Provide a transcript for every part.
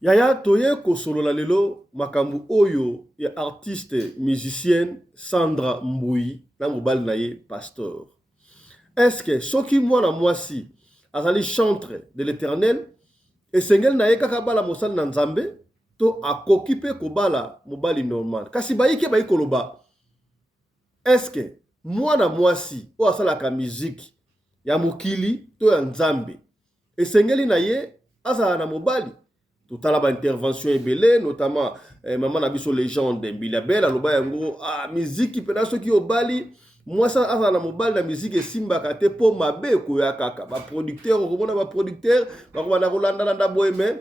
Yaya toye kosolola lelo makambu oyo ya artiste musicienne Sandra Mbui na mobali na ye Pasteur. Est-ce que soki mwana mwasi azali chantre de l'Éternel esengeli na ye kaka bala mosali na Nzambe to akoki pe kobala mobali normal. Kasi bayike bayi koloba est-ce que mwana mwasi oyo asalaka musique ya mokili to ya Nzambe esengeli na ye azala na mobali. Tout à l'heure, intervention est belée, notamment maman a vu sur légende Bilabel, aloba yango musique qui peut ceux qui au bali. Moi ça à la mobile la musique et simba kate po mabe ko ya kaka. Ba producteur ko mona ba producteur, ba ko na Rolanda na bohème.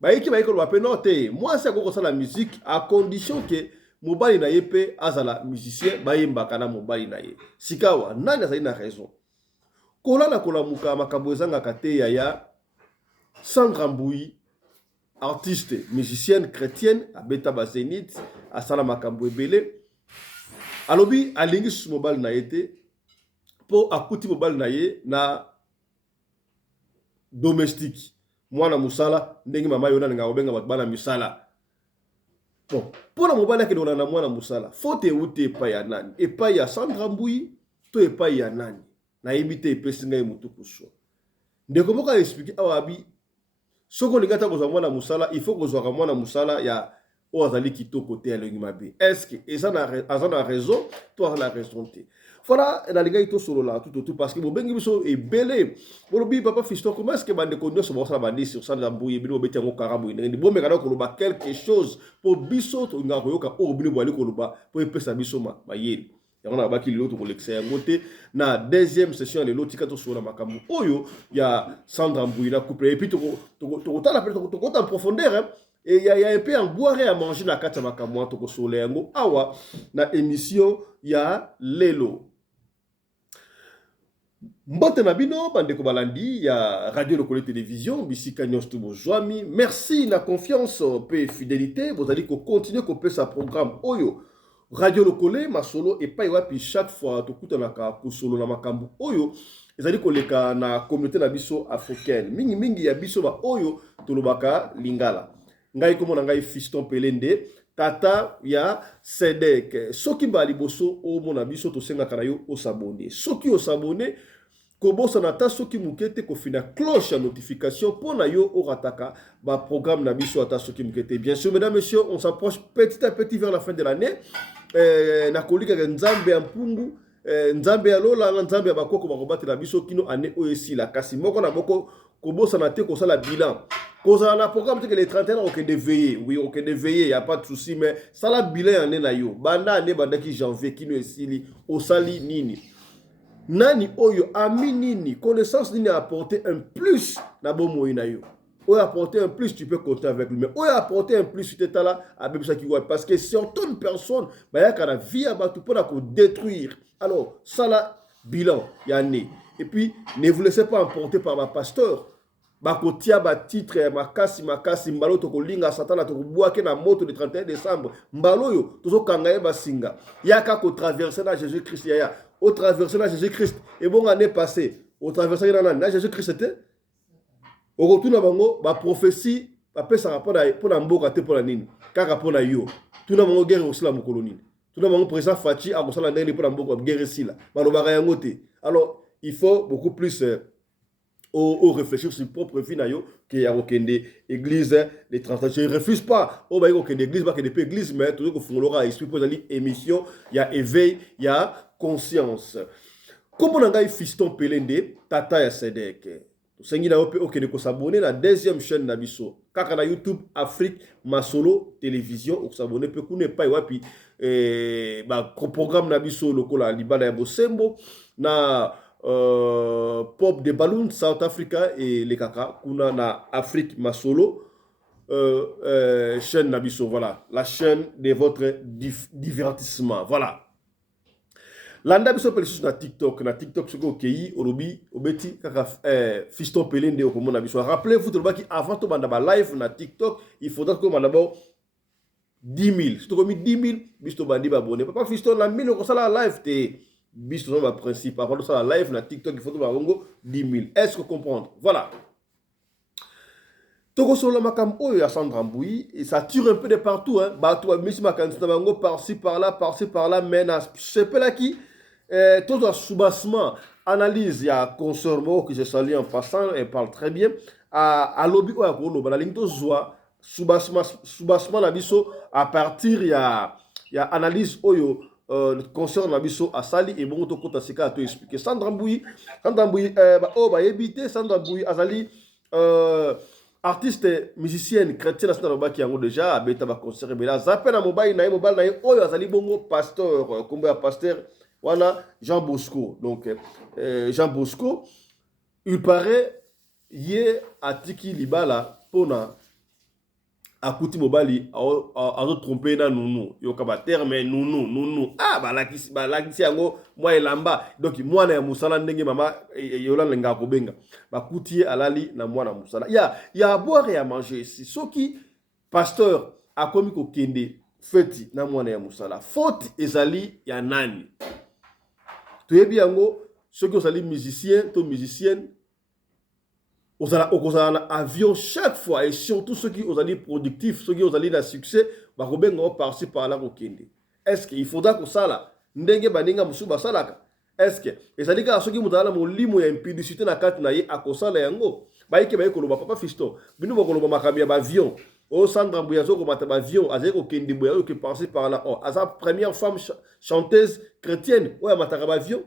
Ba yiki ba yiko ba penote. Moi ça ko la musique à condition que mobile na yepe azala musicien ba yemba kana mobile na ye. Sikawa nani azali na raison. Kola na kola muka makambo ezanga kate ya Sandra Mbui artiste, musicienne chrétienne, à Beta Bazenit, à Salamakambo Ebele. Alobi, alingi sous mobile na été, pour akuti mobile na ye, na domestique. Moi na musala, ndengi mama yona nga obenga batbana musala. Bon, pour la mobile ke dona na mwana musala, faut te ute pa ya nani. Et pa ya Sandra Mbui, to e pa ya nani. Na imite epesinga ye mutu kuswa. Ndeko boka expliquer awabi soko lingata kozwa mwana musala, il faut kozwa mwana musala ya o azali kitoko te alongi mabe. Est-ce que azana raison, toi la raison te. Voilà, na linga ito solo la tout parce que bobengi biso e belé. Bolobi papa fiston comment est-ce que bande konyo so bosala bandi sur ça na mbouye bino beti ngo karabu ine. Bo mekana ko loba quelque chose pour biso to nga koyoka o bino bwali ko loba pour epesa biso ma yeli. On a baki l'autre pour l'excès na deuxième session les l'autre kato sur la makamu oyo ya Sandra Mbui na couple et puis to en profondeur hein? Et il y a un peu en boire et à manger na kata makamu to sur les ngo awa na émission ya lelo Mbote na bino bandeko balandi ya radio lokole télévision bisika nyos to bozwami merci na confiance pe fidélité vous allez continuer ko pe sa programme oyo Radio Lokole, masolo et pas wapi chaque fois to kutanaka ko solo na makambu oyo ezali koleka na communauté na biso africaine mingi ya biso ba oyo tolobaka lingala ngai komona ngai fiston pelende tata ya Sedek soki mbali boso o mona biso to senga kana yo o s'abonner soki o s'abonner kobosa na ta soki mukete ko fina cloche à notification pour na yo o rataka ba programme na biso ata soki mukete. Bien sûr mesdames messieurs, on s'approche petit à petit vers la fin de l'année. Na kolika nzambe ya mpungu nzambe ya lola nzambe ya bakoko bakobate na biso kino année oyo la kasi moko na moko kobosa na te ko sala bilan. Koza na programme que les 31 OK de veiller. Oui, OK de veiller, y a pas de souci mais sala bilan année na yo. Banda année bandaki janvier kino esili osali nini. Nani oyo ami nini connaissance nini a apporté un plus na bomo ina yo. Oyo apporté un plus tu peux compter avec lui mais oyo apporté un plus tu t'es là à bebisa ki wa parce que certaines personnes ba ya kana vie ba tout pour la détruire. Alors ça là bilan ya né. Et puis ne vous laissez pas emporter par ma pasteur. Bakotia ba titre makasi mbalo to kolinga satana to boake na moto le 31 décembre mbalo yo tozo kanga ba singa yaka ko traverser na Jésus Christ ya au traverser na Jésus Christ et bon année passée au traverser na Jésus Christ était au retour na bango ba prophétie ba pesa rapport pour na mboka te pour la nini kaka pour na yo tout na bango guerre aussi la mokolo tout na bango président Fachi a kosala ndenge pour na mboka guerre ici là balobaka yango te. Alors il faut beaucoup plus au réfléchir sur propre vie nayo qui a aucune église les transactions je refuse pas oh bah aucune église pas que des église mais toujours que fongolora esprit pour aller émission il y a éveil il y a conscience comme on a fiston pelende tata ya Sedek sengi na ope aucune ko s'abonner la deuxième chaîne na biso kaka na YouTube Afrique Masolo télévision ou s'abonner peut connaître pas wapi ba programme na biso lokola libala ya bosembo na Pop de Balloon South Africa et les kaka kuna na Afrique Masolo chaîne Nabiso voilà la chaîne de votre divertissement voilà landa biso pele sur na TikTok ce ko kei orobi obeti kaka fiston pelende okomona biso rappelez-vous to baki avant to banda ba live na TikTok il faudra que on d'abord 10 000 si to komi 10 000 biso bandi ba abonné papa fiston la 1000 ko sala live te biso no ba principe avant de ça live na TikTok il faut que ba 10 000 est-ce que comprendre voilà Togo solo makam oyo ya Sandra Mbouyi, et ça tire un peu de partout, hein. Bah, toi, Miss Makantina Bango, par-ci, par-là, mais je sais pas là qui, tout un soubassement, analyse, il y a Consormo, que je salue en passant, elle parle très bien, à lobby, ouais, pour l'obé, la ligne de joie, soubassement, la biso, à partir, il y a analyse oyo, concerne la biso à Sali, et bon, to kota seka à te expliquer. Sandra Mbouyi, bah, oh, bah, éviter, Sandra Mbouyi, Azali, artiste musicienne chrétienne asina lobaki yango déjà abeta ba concert bela zape na mobile na ye oyo azali bongo pasteur kombo ya pasteur wana Jean Bosco donc Jean Bosco il paraît ye atiki libala pona akuti mobali azo tromper na nunu yoka ba terme nunu ah balakisi yango mwa elamba donc mwana ya musala ndenge mama yolanda nga kobenga bakuti alali na mwana musala ya à boire et à manger ici soki pasteur akomi kokende feti na mwana ya musala faute ezali ya nani toyebi yango soki ozali musicien to musicienne okozala na avion chaque fois et surtout ceux qui osali productifs ceux qui osali na succès bakobenga par-ci par-là kokende est-ce que il faudra kosala ndenge baninga mosusu basalaka est-ce que ezali kaka soki moto azala molimo ya impudicité na kati na ye akosala yango bayeke baye koloba papa Fiston bino bakoloba makambo ya bavion oyo Sandra Mbouyi azokomata bavion azali kokende boye oyo ke par-ci par-là aza première femme chanteuse chrétienne oyo amataka bavion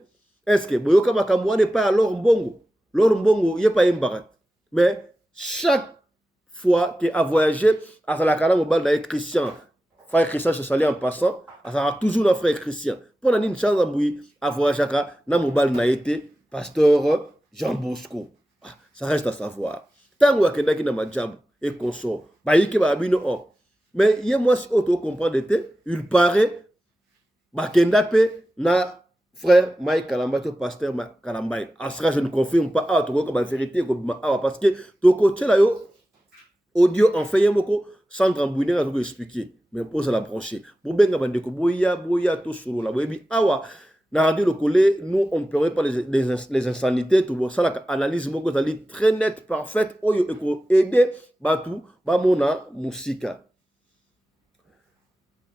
est-ce que boyoka makambo wana epai ya Lor Mbongo ye pa yembaka mais chaque fois qu'il a voyagé, à la canal mobile d'ailleurs Christian, frère Christian, je salue en passant, à ça toujours notre frère Christian. Pour une chance à voyager na mobile n'a été pasteur Jean Bosco. Ça reste à savoir. Tant que quelqu'un qui n'a pas de job et consort, bah il va abîmer oh. Mais il y a moi si auto comprendre il paraît bah kendape na frère Mike Kalamba, pasteur Kalamba. En cela, je ne confirme pas. Ah, tu vois, la vérité, parce que Toko Tchelayo, audio en fait, yemoko, Sandra Mbouyi a tout expliqué. Mais pose à la brancher. Bobenga bandeko, boya, to solo la. Boyebi, awa, na radio le collé, nous, on ne permet pas les insanités. Tout ça, la analyse, moko, tali très nette, parfaite. Oyo, eko, aider, batu, bamona, musika.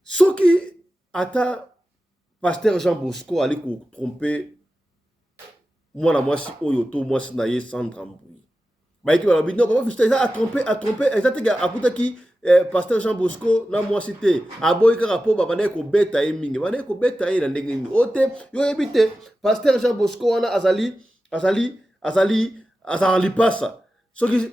Ce qui ata pasteur Jean Bosco allait tromper moi si oyoto moi si naye Sandra Mbouyi bah qui va dire non comment Fiston a trompé exactement akuta qui pasteur Jean Bosco na moi cité aboy ka rapport ba ko beta e mingi ba ko beta e na ndenge ote yo ebite pasteur Jean Bosco wana azali passa so qui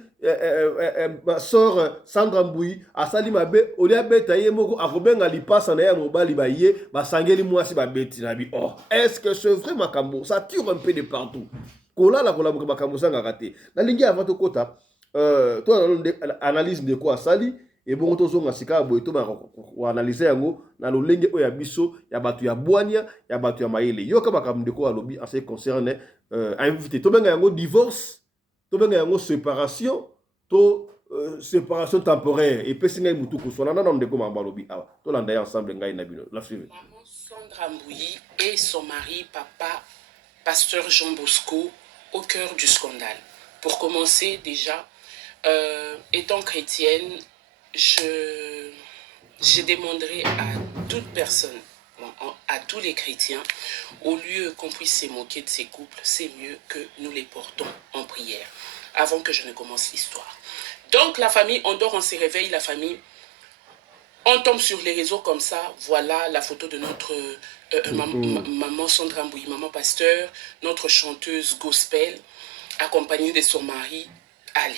sœur Sandra Mbouyi asali mabe olia beta ye moko akobenga lipasa na ya mobali ba ye ba sangeli mwasi ba beti na bi oh est-ce que c'est vrai makambo ça tire un peu de partout kola la makambo sanga raté na lingi avant to kota toi analyse de quoi asali et bon to zonga sika boy to ba ko analyser yango na lo lenge o ya biso ya batu ya bwania ya batu ya mayele yoka makambo de ko alobi en ce qui concerne invité to benga yango divorce to benga yango séparation to séparation temporaire et puis singa mutu ko sona na ndeko mambalobi awa to landa ensemble ngai na bino la suivre. Maman Sandra Mbouyi et son mari papa pasteur Jean Bosco au cœur du scandale. Pour commencer déjà étant chrétienne, je demanderai à toute personne, à tous les chrétiens, au lieu qu'on puisse se moquer de ces couples, c'est mieux que nous les portons en prière avant que je ne commence l'histoire. Donc la famille, on dort, on se réveille, la famille, on tombe sur les réseaux comme ça, voilà la photo de notre maman Sandra Mbouyi, maman pasteur, notre chanteuse gospel, accompagnée de son mari. Allez,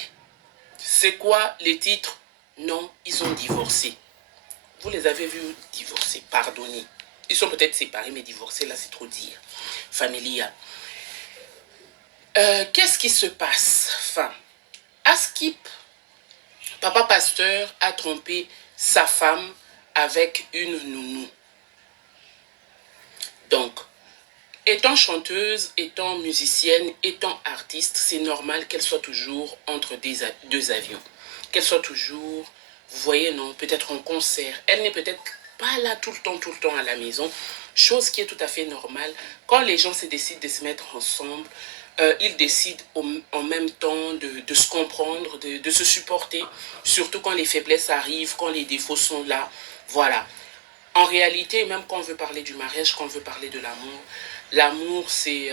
c'est quoi les titres? Non, ils ont divorcé. Vous les avez vus divorcer, pardonnez. Ils sont peut-être séparés, mais divorcés, là c'est trop dire. Familial. Qu'est-ce qui se passe? Enfin, à Skip, papa pasteur a trompé sa femme avec une nounou. Donc, étant chanteuse, étant musicienne, étant artiste, c'est normal qu'elle soit toujours entre deux avions. Qu'elle soit toujours, vous voyez, non, peut-être en concert. Elle n'est peut-être pas là tout le temps à la maison. Chose qui est tout à fait normale. Quand les gens se décident de se mettre ensemble, ils décident en même temps de se comprendre, de se supporter, surtout quand les faiblesses arrivent, quand les défauts sont là. Voilà. En réalité, même quand on veut parler du mariage, quand on veut parler de l'amour, l'amour, c'est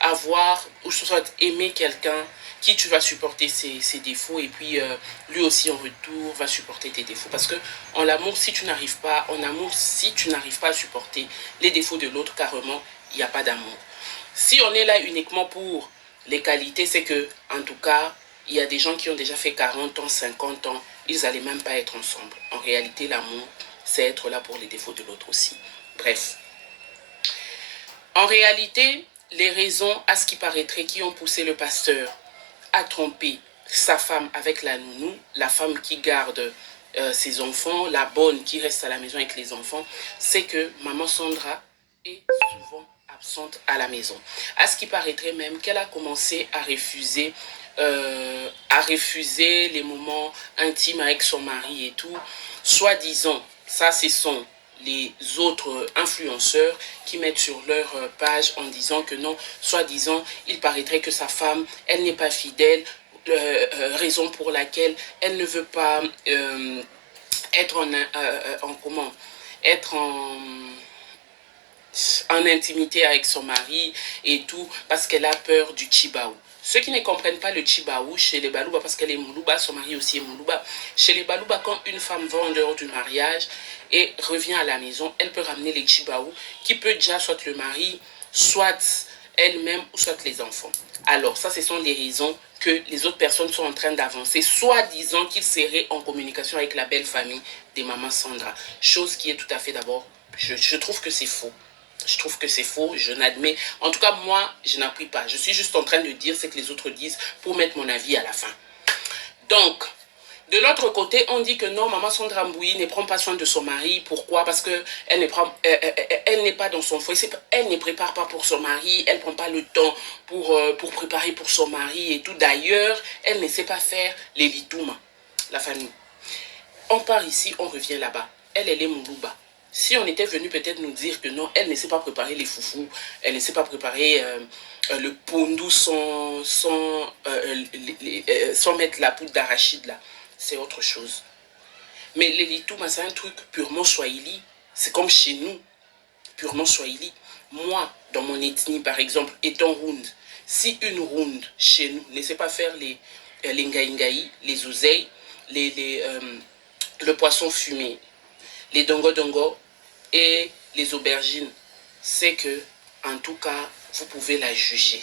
avoir, ou soit aimer quelqu'un qui tu vas supporter ses défauts et puis lui aussi en retour va supporter tes défauts. Parce que en amour, si tu n'arrives pas, en amour, si tu n'arrives pas à supporter les défauts de l'autre, carrément, il n'y a pas d'amour. Si on est là uniquement pour les qualités, c'est que, en tout cas, il y a des gens qui ont déjà fait 40 ans, 50 ans, ils n'allaient même pas être ensemble. En réalité, l'amour, c'est être là pour les défauts de l'autre aussi. Bref. En réalité, les raisons, à ce qui paraîtrait, qui ont poussé le pasteur à tromper sa femme avec la nounou, la femme qui garde ses enfants, la bonne qui reste à la maison avec les enfants, c'est que maman Sandra est souvent absente à la maison. À ce qui paraîtrait même qu'elle a commencé à refuser les moments intimes avec son mari et tout, soi-disant, ça c'est son les autres influenceurs qui mettent sur leur page en disant que non, soi-disant, il paraîtrait que sa femme, elle n'est pas fidèle, raison pour laquelle elle ne veut pas être en comment être en intimité avec son mari et tout, parce qu'elle a peur du Chibaou. Ceux qui ne comprennent pas le Chibaou chez les Balouba, parce qu'elle est Moulouba, son mari aussi est Moulouba. Chez les Balouba, quand une femme va en dehors du mariage et revient à la maison, elle peut ramener les Chibaou, qui peut déjà soit le mari, soit elle-même ou soit les enfants. Alors, ça, ce sont les raisons que les autres personnes sont en train d'avancer, soi-disant qu'ils seraient en communication avec la belle famille des mamans Sandra. Chose qui est tout à fait d'abord, je trouve que c'est faux. Je trouve que c'est faux, je n'admets. En tout cas, moi, je n'appuie pas. Je suis juste en train de dire ce que les autres disent pour mettre mon avis à la fin. Donc, de l'autre côté, on dit que non, maman Sandra Mbouyi ne prend pas soin de son mari. Pourquoi? Parce qu'elle n'est pas dans son foyer. Elle ne prépare pas pour son mari. Elle ne prend pas le temps pour préparer pour son mari et tout. D'ailleurs, elle ne sait pas faire les litouma, la famille. On part ici, on revient là-bas. Elle est Moulouba. Si on était venu peut-être nous dire que non, elle ne sait pas préparer les foufous, elle ne sait pas préparer le pondou sans mettre la poudre d'arachide là, c'est autre chose. Mais les litouma, c'est un truc purement swahili. C'est comme chez nous, purement swahili. Moi, dans mon ethnie, par exemple, étant round, si une round chez nous ne sait pas faire les ngaïngaï, les oseilles, le poisson fumé, les dongo-dongo et les aubergines, c'est que, en tout cas, vous pouvez la juger.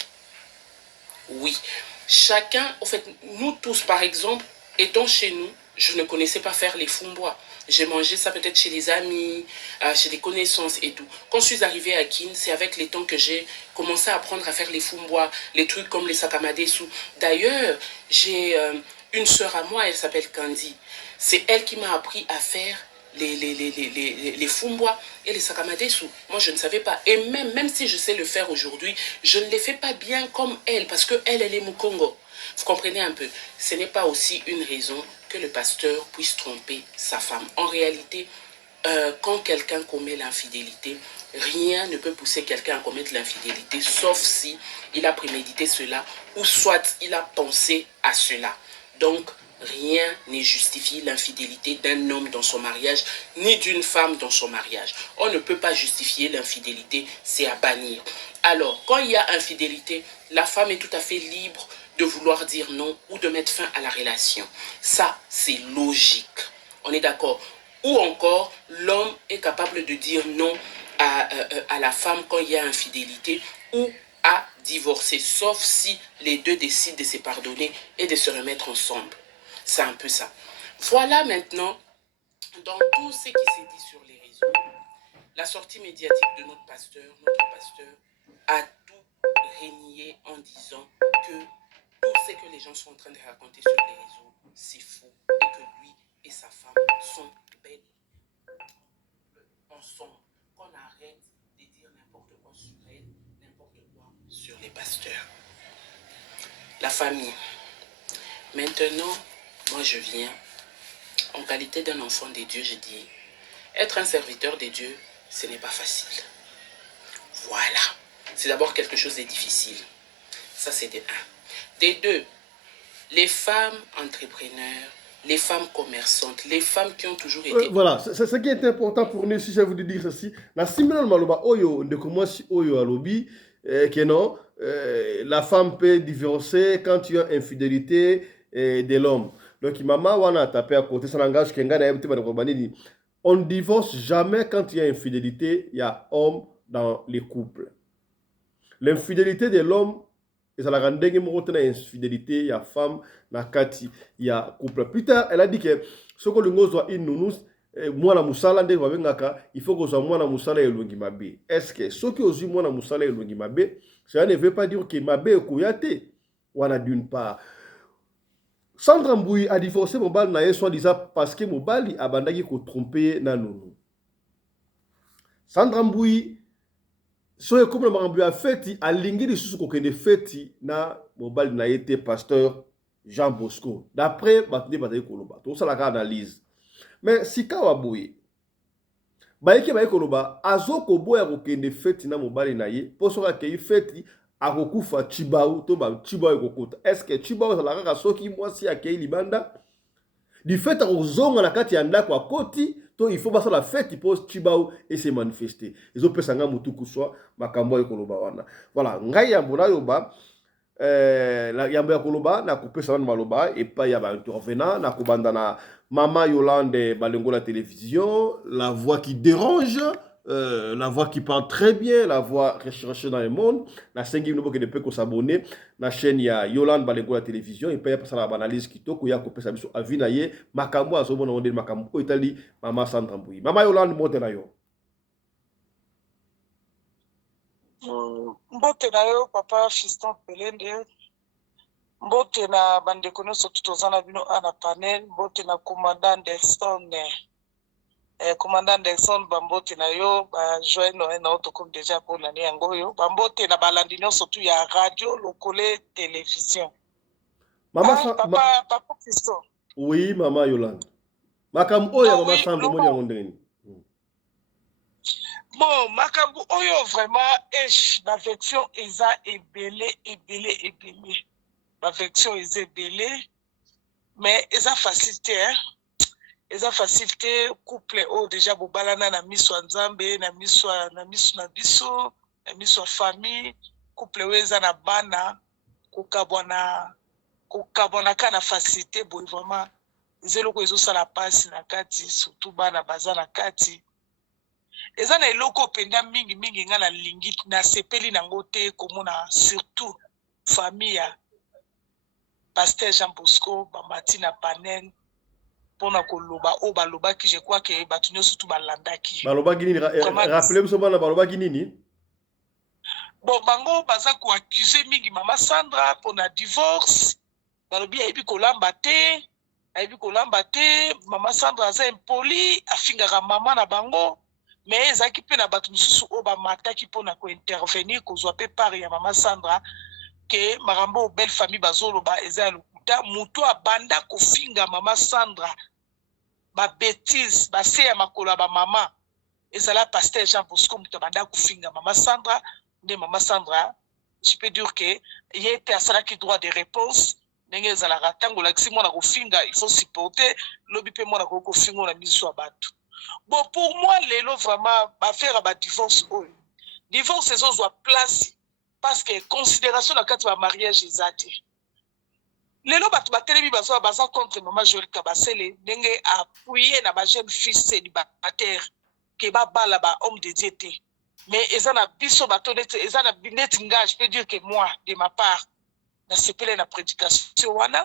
Oui. Chacun, en fait, nous tous, par exemple, étant chez nous, je ne connaissais pas faire les fumbois. J'ai mangé ça peut-être chez les amis, chez des connaissances et tout. Quand je suis arrivée à Kin, c'est avec les temps que j'ai commencé à apprendre à faire les fumbois, les trucs comme les sakamadesu. D'ailleurs, j'ai une sœur à moi, elle s'appelle Candy. C'est elle qui m'a appris à faire les fumbois et les sakamadesu. Moi, je ne savais pas. Et même si je sais le faire aujourd'hui, je ne les fais pas bien comme elle, parce qu'elle, elle est Mukongo. Vous comprenez un peu? Ce n'est pas aussi une raison que le pasteur puisse tromper sa femme. En réalité, quand quelqu'un commet l'infidélité, rien ne peut pousser quelqu'un à commettre l'infidélité, sauf si il a prémédité cela, ou soit il a pensé à cela. Donc, rien ne justifie l'infidélité d'un homme dans son mariage, ni d'une femme dans son mariage. On ne peut pas justifier l'infidélité, c'est à bannir. Alors, quand il y a infidélité, la femme est tout à fait libre de vouloir dire non ou de mettre fin à la relation. Ça, c'est logique. On est d'accord? Ou encore, l'homme est capable de dire non à la femme quand il y a infidélité ou à divorcer, sauf si les deux décident de se pardonner et de se remettre ensemble. C'est un peu ça. Voilà maintenant, dans tout ce qui s'est dit sur les réseaux, la sortie médiatique de notre pasteur a tout renié en disant que tout ce que les gens sont en train de raconter sur les réseaux, c'est faux et que lui et sa femme sont belles ensemble. Qu'on arrête de dire n'importe quoi sur elle, n'importe quoi sur les pasteurs. La famille. Maintenant, moi je viens, en qualité d'un enfant de Dieu, je dis, être un serviteur de Dieu, ce n'est pas facile. Voilà. C'est d'abord quelque chose de difficile. Ça, c'est de un. De deux, les femmes entrepreneurs, les femmes commerçantes, les femmes qui ont toujours été... Voilà, c'est ce qui est important pour nous, si j'ai voulu dire ceci. La simile maloba oyo de commencer oyo à lobby, que non, la femme peut divorcer quand tu as infidélité de l'homme. Donc maman wana tapé à côté, ça n'engage qu'un gars on ne divorce jamais quand il y a infidélité, il y a homme dans les couples. L'infidélité de l'homme, et ça la rend dingue, infidélité, il y a femme, nakati, il y a couple. Plus tard, elle a dit que ce que le ngozo a nous, moi la musala nde wabengaka, il faut que soit moi la musala elongi mabe. Est-ce que ce qui aussi moi la musala elongi mabe, ça ne veut pas dire que mabe est kouyate. Wana d'une part. Sandra Mboui a divorcé Mobali na ye soi-disant parce que Mobali a bandaki ko tromper na nono. Sandra Mboui soye comme le Mboui a fait a lingi de sous kokende feti na Mobali na été pasteur Jean Bosco. D'après Batne Bataille Koloba. Tout ça la analyse. Mais si kawa boye baiki baiki Koloba azo ko boya kokende feti na Mobali na ye pour so ka feti akokufa Chibao to ba Chibao ekokota. Est-ce que Chibao ça la kaka soki mwasi akei libanda du fait akozonga na kati ya ndako akoti to il faut basa la fête pour Chibao et se manifester. Ils ont pesanga mutu kuswa makambo ekoloba wana. Voilà, ngai ya mbona yoba la yamba koloba na kupesa wana maloba et pas ya ba intervenant na kubanda na Mama Yolande Balengo la télévision, la voix qui dérange. La voix qui parle très bien, la voix recherchée dans le monde. La 5 minutes que peut s'abonner. La chaîne il y a Yolande Balengo la télévision. Et puis il y a pas la analyse qui toque. Il y a coupé sa mission à Vinaye. Makambo à ce moment on dit Makambo Italie. Maman Sandra Mboui. Maman Yolande monte na yo. Mbote na yo papa Fiston Pelende. Mbote na bandeko no surtout tozana bino ana panel. Mbote na commandant Anderson. Commandant Anderson bambote na yo ba joindre na auto comme déjà pour l'année yango yo bambote na balandino surtout ya radio lokole télévision. Maman papa Fiston. Oui, maman Yolande. Makambo ya maman Sandra moni ya ngondeni. Bon, makambo oyo vraiment la version eza ebele. La version eza ebele mais eza facilité hein. Eza facilité couple o déjà bobalana na miso nzambe na miso na biso na miso famille couple weza na bana kokabwana kana facilité boy vraiment zelo ko ezo sala passe na kati surtout bana baza na kati eza na eloko penda mingi ngana lingi na sepeli na ngote komona surtout famille ya pasteur Jean Bosco bamati na panel pona koloba o baloba ki je crois que batunyo surtout balandaki baloba gini rappelez moi bana baloba gini bon bango baza ko accuser mingi mama Sandra pona divorce balobi aibi kolamba te mama Sandra aza impoli afingaka mama na bango mais ezaki pe na batu mususu o bamataki pona ko intervenir kozwa pe part ya mama Sandra que marambo belle famille bazoloba eza lukuta muto abanda kofinga mama Sandra ba bêtise ba se ya makolo ba mama ezala pasteur Jean Bosco muto abanda kofinga mama Sandra de mama Sandra je peux dire que il était à ça qui droit de réponse ndenge ezala ratango la kisi mona kofinga il faut supporter lobi pe mona kofinga na miso ya batu. Bon pour moi lelo vraiment ba faire ba divorce divorce ezo zo place parce que considération na kati ba mariage ezate lelo batu batelemi baza contre maman Joël Kabasele ndenge appuyer na ba jeune fils célibataire ke ba bala ba homme de Dieu te mais ezana biso batonete ezana binet nga je peux dire que moi de ma part na sepele na prédication wana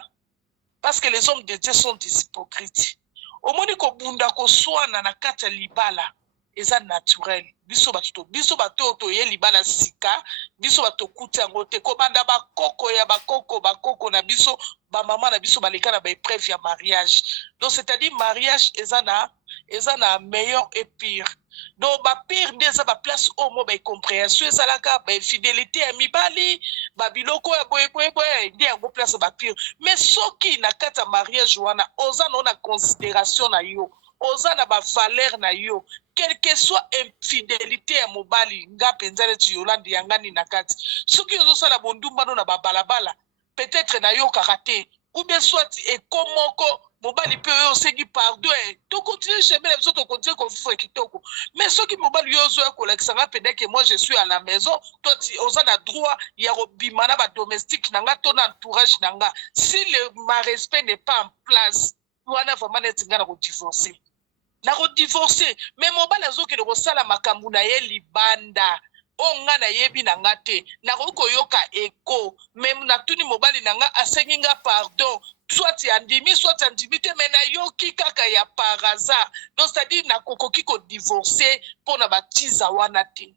parce que les hommes de Dieu sont des hypocrites au moni ko bunda ko swana na kati libala eza naturel biso bato to ye libala sika biso bato kuti yango te ko banda bakoko na biso ba mama na biso baleka na ba épreuve ya mariage donc c'est-à-dire mariage eza na eza na meilleur et pire. Donc ba pire nde eza ba place au mo ba compréhension ezalaka ba fidélité ya mibali ba biloko ya boye nde yango place ba pire. Mais soki na kati ya mariage wana oza na considération na yo, oza na ba valeur na yo, quelle que soit infidélité ya mobali nga penza neti Yolande yangani na kati. Soki ozosala bondumba no na ba balabala, peut-être na yo karaté ou bien soit ekomoko mobali pe oyo osengi pardon to continue chemin na biso to continue konfufre kitoko. Mais soki mobali yo ozoya kolakisa nga pendant que moi je suis à la maison, toi oza na droit ya kobima na ba domestique na nga to na entourage na nga. Si ma respect n'est pas en place, wana vraiment neti nga na kodivorcer. Na kodivorcer, mais mobali azokende kosala makambo na ye libanda. O nga na yebi na nga te na koyoka eko même na tuni mobali na nga asengi nga pardon soit andimi te mais na yoki kaka ya par hasard. Donc c'est-à-dire na kokoki ko divorcer pour na batiza wana te.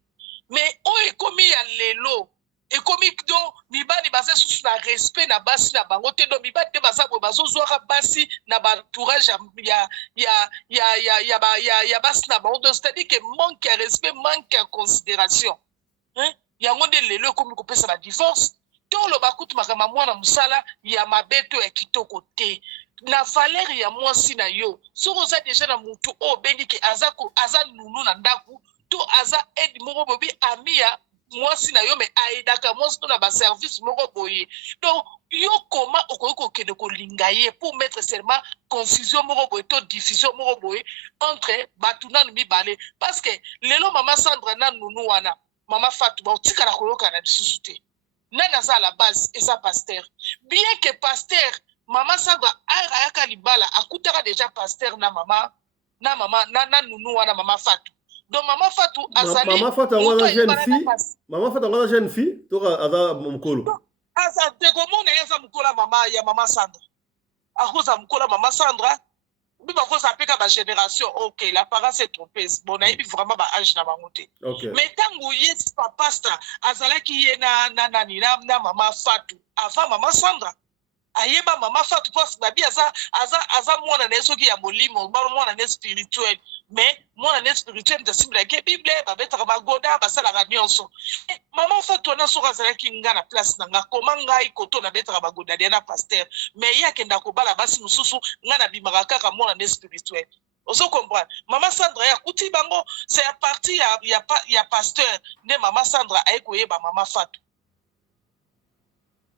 Mais o ekomi ya lelo ekomi do mibali baza susu na respect na basi na bango te do mibali te baza bo bazozwaka basi na ba entourage ya basi na bango. Donc c'est-à-dire que manque de respect, manque de considération. Yango nde lelo ekomi kopesa ba divorce. To lo bakutu makama mwana musala ya mabeto ya kitoko te. Na valeur ya mwasi na yo. Soko za deja na mutu o bendi ke aza nunu na ndaku, to aza aide moko bobi amia mwasi na yo me aidaka mwasi to na ba service moko boye. Donc yo koma okoyoko kende ko lingaye pour mettre seulement confusion moko boye to division moko boye entre batuna no mibale. Parce que lelo mama Sandra na nunu wana Mama Fatou ba utika na koloka na lisusu te. Nana za la base eza pasteur. Bien que pasteur Mama Sandra ayaka libala akutaka déjà pasteur na nunu wana Mama Fatou. Donc Mama Fatou azali Mama Fatou ngana jeune fille. Mama Fatou ngana jeune fille to aza mukolo. Asa te komona yeza mukola Mama Sandra. Akoza mukola Mama Sandra. Oui, bah, ça peut ba génération, ok, la parole s'est trompée. Bon, on a eu vraiment ba âge na bangote. Mais tant que yes papa azala ki ye na Mama Fatou, avant Mama Sandra. Ayeba Mama Fatou parce que babi aza mwana na soki ya molimo, mwana na spirituel. Mais mwana na spirituel de simple ke Bible, ba betaka magoda, ba sala ga nyonso. Mama Fatou na soka azala ki nga na place na nga, koma ngai koto na betaka magoda dia na pasteur. Mais ya kenda ko bala basi mususu nga na bimaka kaka mwana na spirituel. Oso comprendre. Mama Sandra ya kuti bango, c'est à partir ya pasteur ne Mama Sandra ay koyeba Mama Fatou.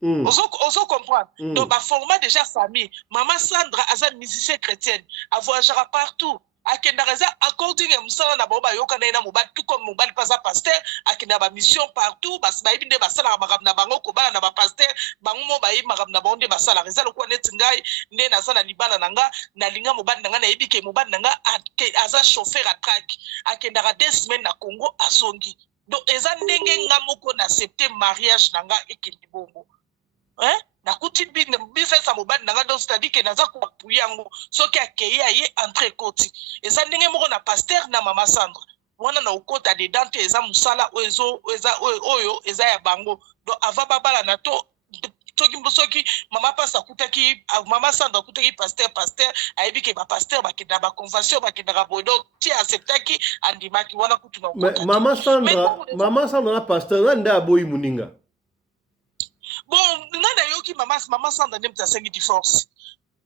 Oso comprendre. Donc, bah, format déjà famille. Maman Sandra, aza musicien chrétienne, a voyagé partout. Akenda reza according musala na boba yoka na ina mobali tout comme mobali pas pasteur akenda ba mission partout bas ba ibinde basala makam na bango ko ba na ba pasteur bango mo ba yi makam na bonde basala reza lokwa net ngai nde na sala libala nanga na linga mobali nanga na yebike mobali nanga aza chauffeur à track akenda ra 2 semaines na Congo asongi. Donc eza ndenge ngamoko na accepter mariage nanga ekindi bongo. Na kuti bifesa mobali nanga donc c'est-à-dire que naza ko puyango soki akeya ye entre koti eza ndenge moko na pasteur na Mama Sandra wana na okota de dante eza musala oyo eza ya bango donc ava babala na to soki mama pasa kutaki Mama Sandra kutaki pasteur ayebi ke ba pasteur bakenda ba convention bakenda ka bodo ti acceptaki andimaki wana kutu na okota Mama Sandra na pasteur nda aboyi muninga. Bon, nana yoki Mama Sandra nem ta sengi divorce.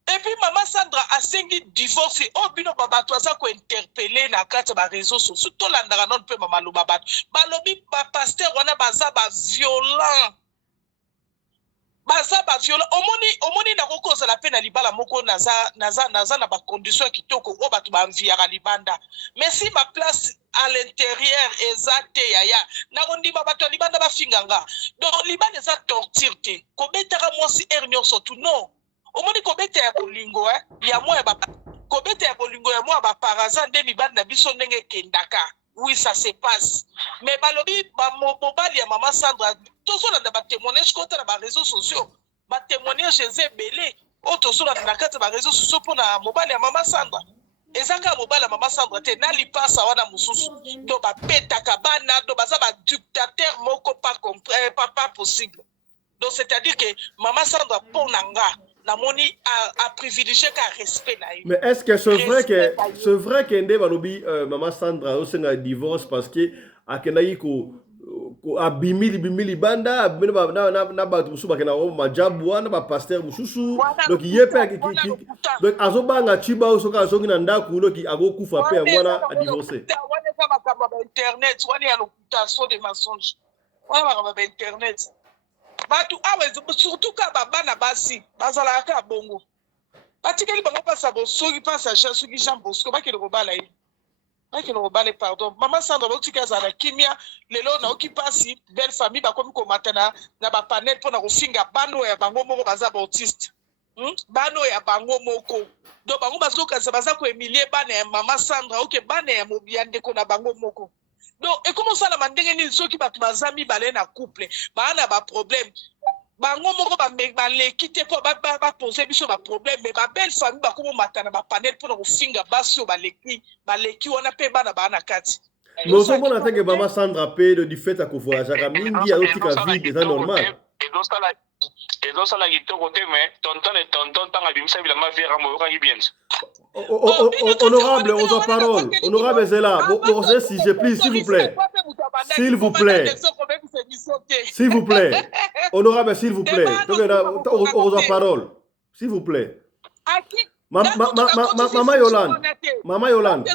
Et puis Mama Sandra a sengi divorce. Oh bino baba to asa ko interpeller na kati ba réseaux sociaux. To landara non pe mama lo baba. Balobi ba pasteur wana baza ba violent. Omoni na kokoza la peine libala moko naza na ba condition kitoko o batu ba enviara libanda. Mais si ma place à l'intérieur ezate yaya na kondima bato libanda ba finganga. Donc libanda za torture te. Kobetaka mwasi ernyo surtout non. Omoni kobeta ya bolingo ya moya ba kobeta ya bolingo ya moya ba paraza nde libanda biso ndenge kendaka. Oui, ça se passe. Mais balobi ba mobali ya Mama Sandra tozola na ba témoignage côté na ba réseaux sociaux. Ba témoignage ezebele. O tozola na kati ba réseaux sociaux pour na mobali ya Mama Sandra. Ezaka mobali ya Mama Sandra te na lipasa wana mususu. Do ba petaka bana do baza ba dictateur moko pas possible. Donc c'est-à-dire que Mama Sandra pour nanga namoni a privilégier ka respect na yo. Mais est-ce que c'est vrai que ndé balobi maman Sandra au senga divorce parce que akendayi ko abimili banda na ba musu bakena o majabu na ba pasteur mususu donc yepe donc azobanga chiba o soka zongi na ndaku loki agokufa pe mwana a divorcer. Wana ka makamba ba internet wana ya l'occultation des mensonges. Wana makamba ba internet. Batu awe surtout ka bana basi bazala ka bongo. Batikeli bango pasa bo soki pasa soki Jean Bosco bakelo kobala yi. Bakelo kobala pardon. Maman Sandra botika za na kimia lelo na okipasi belle famille bakomi ko matana na ba panel pona ko finga bano ya bango moko baza ba autiste. Bano ya bango moko. Do bango bazoka sa baza ko emilie bana ya Maman Sandra oke bana ya mobiande ko na bango moko. Donc et comment ça la mandenge ni soki batu bazami balé na couple bana ba problème. Bango moko ba lekite po ba poser biso ba problème mais ba belle famille ba komo matana ba panel pour ko finga baso ba leki wana pe bana bana kati. Nous sommes en train de Maman Sandra paye du fait à ko voyage à mingi a otika vie déjà normal. Et donc ça la guitare côté mais tonton tanga bimisa bila ma vera mo ka bien. Honorable, aux parole. Honorable Zela, si j'ai pris, s'il vous plaît. S'il vous plaît. S'il vous plaît. Honorable, s'il vous plaît. Aux parole. S'il vous plaît. Maman Yolande. Maman Yolande.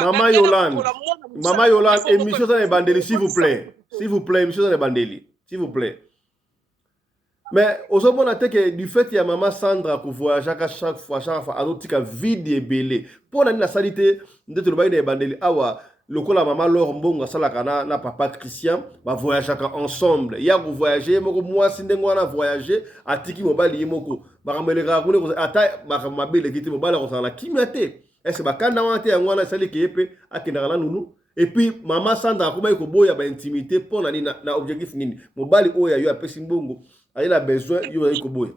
Maman Yolande. Maman Yolande. Émission dans les bandeli, s'il vous plaît. S'il vous plaît, émission dans les bandeli. S'il vous plaît. Mais au moment que du fait qu'il y a Maman Sandra pour voyager chaque fois à notre vide et belé pour la salité de tout le bail des bandeli awa le coup la maman Laure Mbonga salakana na papa Christian va voyager ensemble il y a vous voyager moi sindengo na voyager atiki mobali yemoko bakambelela kune ata bakamabele kiti mobali ko sala kimate est-ce bakanda wante ngwana sali kepe akendaka na nunu et puis Maman Sandra kuma iko boya ba intimité pour na objectif nini mobali oya yo apesi mbongo il a besoin de Koboy.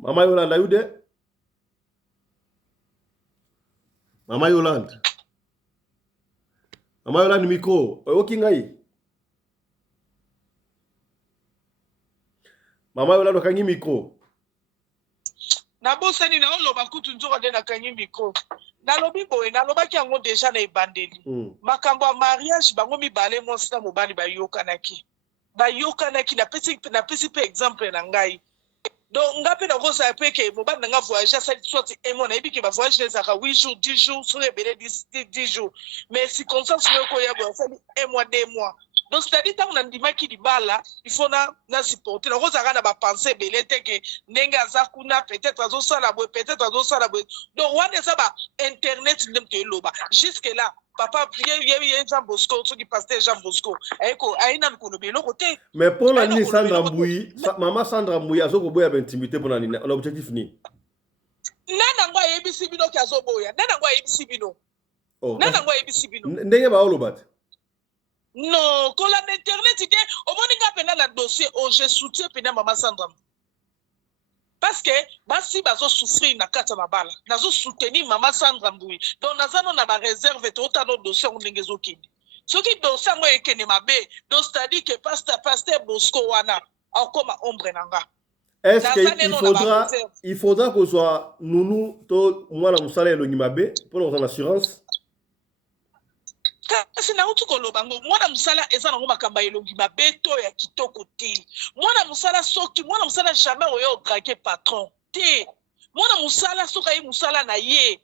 Maman Yolande, are you there? Maman Yolande. Maman Yolande, micro. Ok, ngai. Maman Yolande, kangi micro. Nabosani na oloba kutu nzoka de na kangi micro. Nalobi boye nalobaki yango déjà na ebandeli makambo ya mariage bango mibale mwasi na mobali bayokanaki napesi pe exemple na ngai donc nga mpe nakozala mpe ke mobali na nga voyage asali soit emo nayebi ke bavoyage ezalaka 8 jours 10 jours soki ebele 10 jours mais circonstance moko koya boye asali 1 mois 2 mois. Donc c'est-à-dire ntango nandimaki libala il faut na supporter nakozalaka na bapense ebele te ke ndenge aza kuna peut-être azosala boye peut-être azosala boye donc wana eza ba internet ndenge toyeloba jusque là papa ye Jean Bosco soki pasteur Jean Bosco ayina nkoloba eloko te mais pour la nini Sandra Mbouyi Maman Sandra Mbouyi azokoboya baintimité mpona nini na objectif nini nana ngo ayebisi bino ki azoboya nana ngo ayebisi bino nana ngo ayebisi bino ndenge baoloba te. Non, quand l'internet était, au moins il y a un dossier, je soutiens Maman Sandra. Parce que, si bazo souffrir na kata na bala, nazo soutenir Maman Sandra Mbouyi. Donc nazano na ba réserve tout un autre dossier on ngezo kindi. Ce qui dossier moi ekene mabe, donc c'est-à-dire que pasteur Bosco wana akoma ombre nanga. Est-ce qu'il faudra que soit nous to moi na musala elongi mabe pour nos assurance? Kasi na utu koloba ngo mwana musala eza nango makamba elongi mabeto ya kitoko te mwana musala soki mwana musala jamais oyo grake patron te mwana musala soka ye musala na ye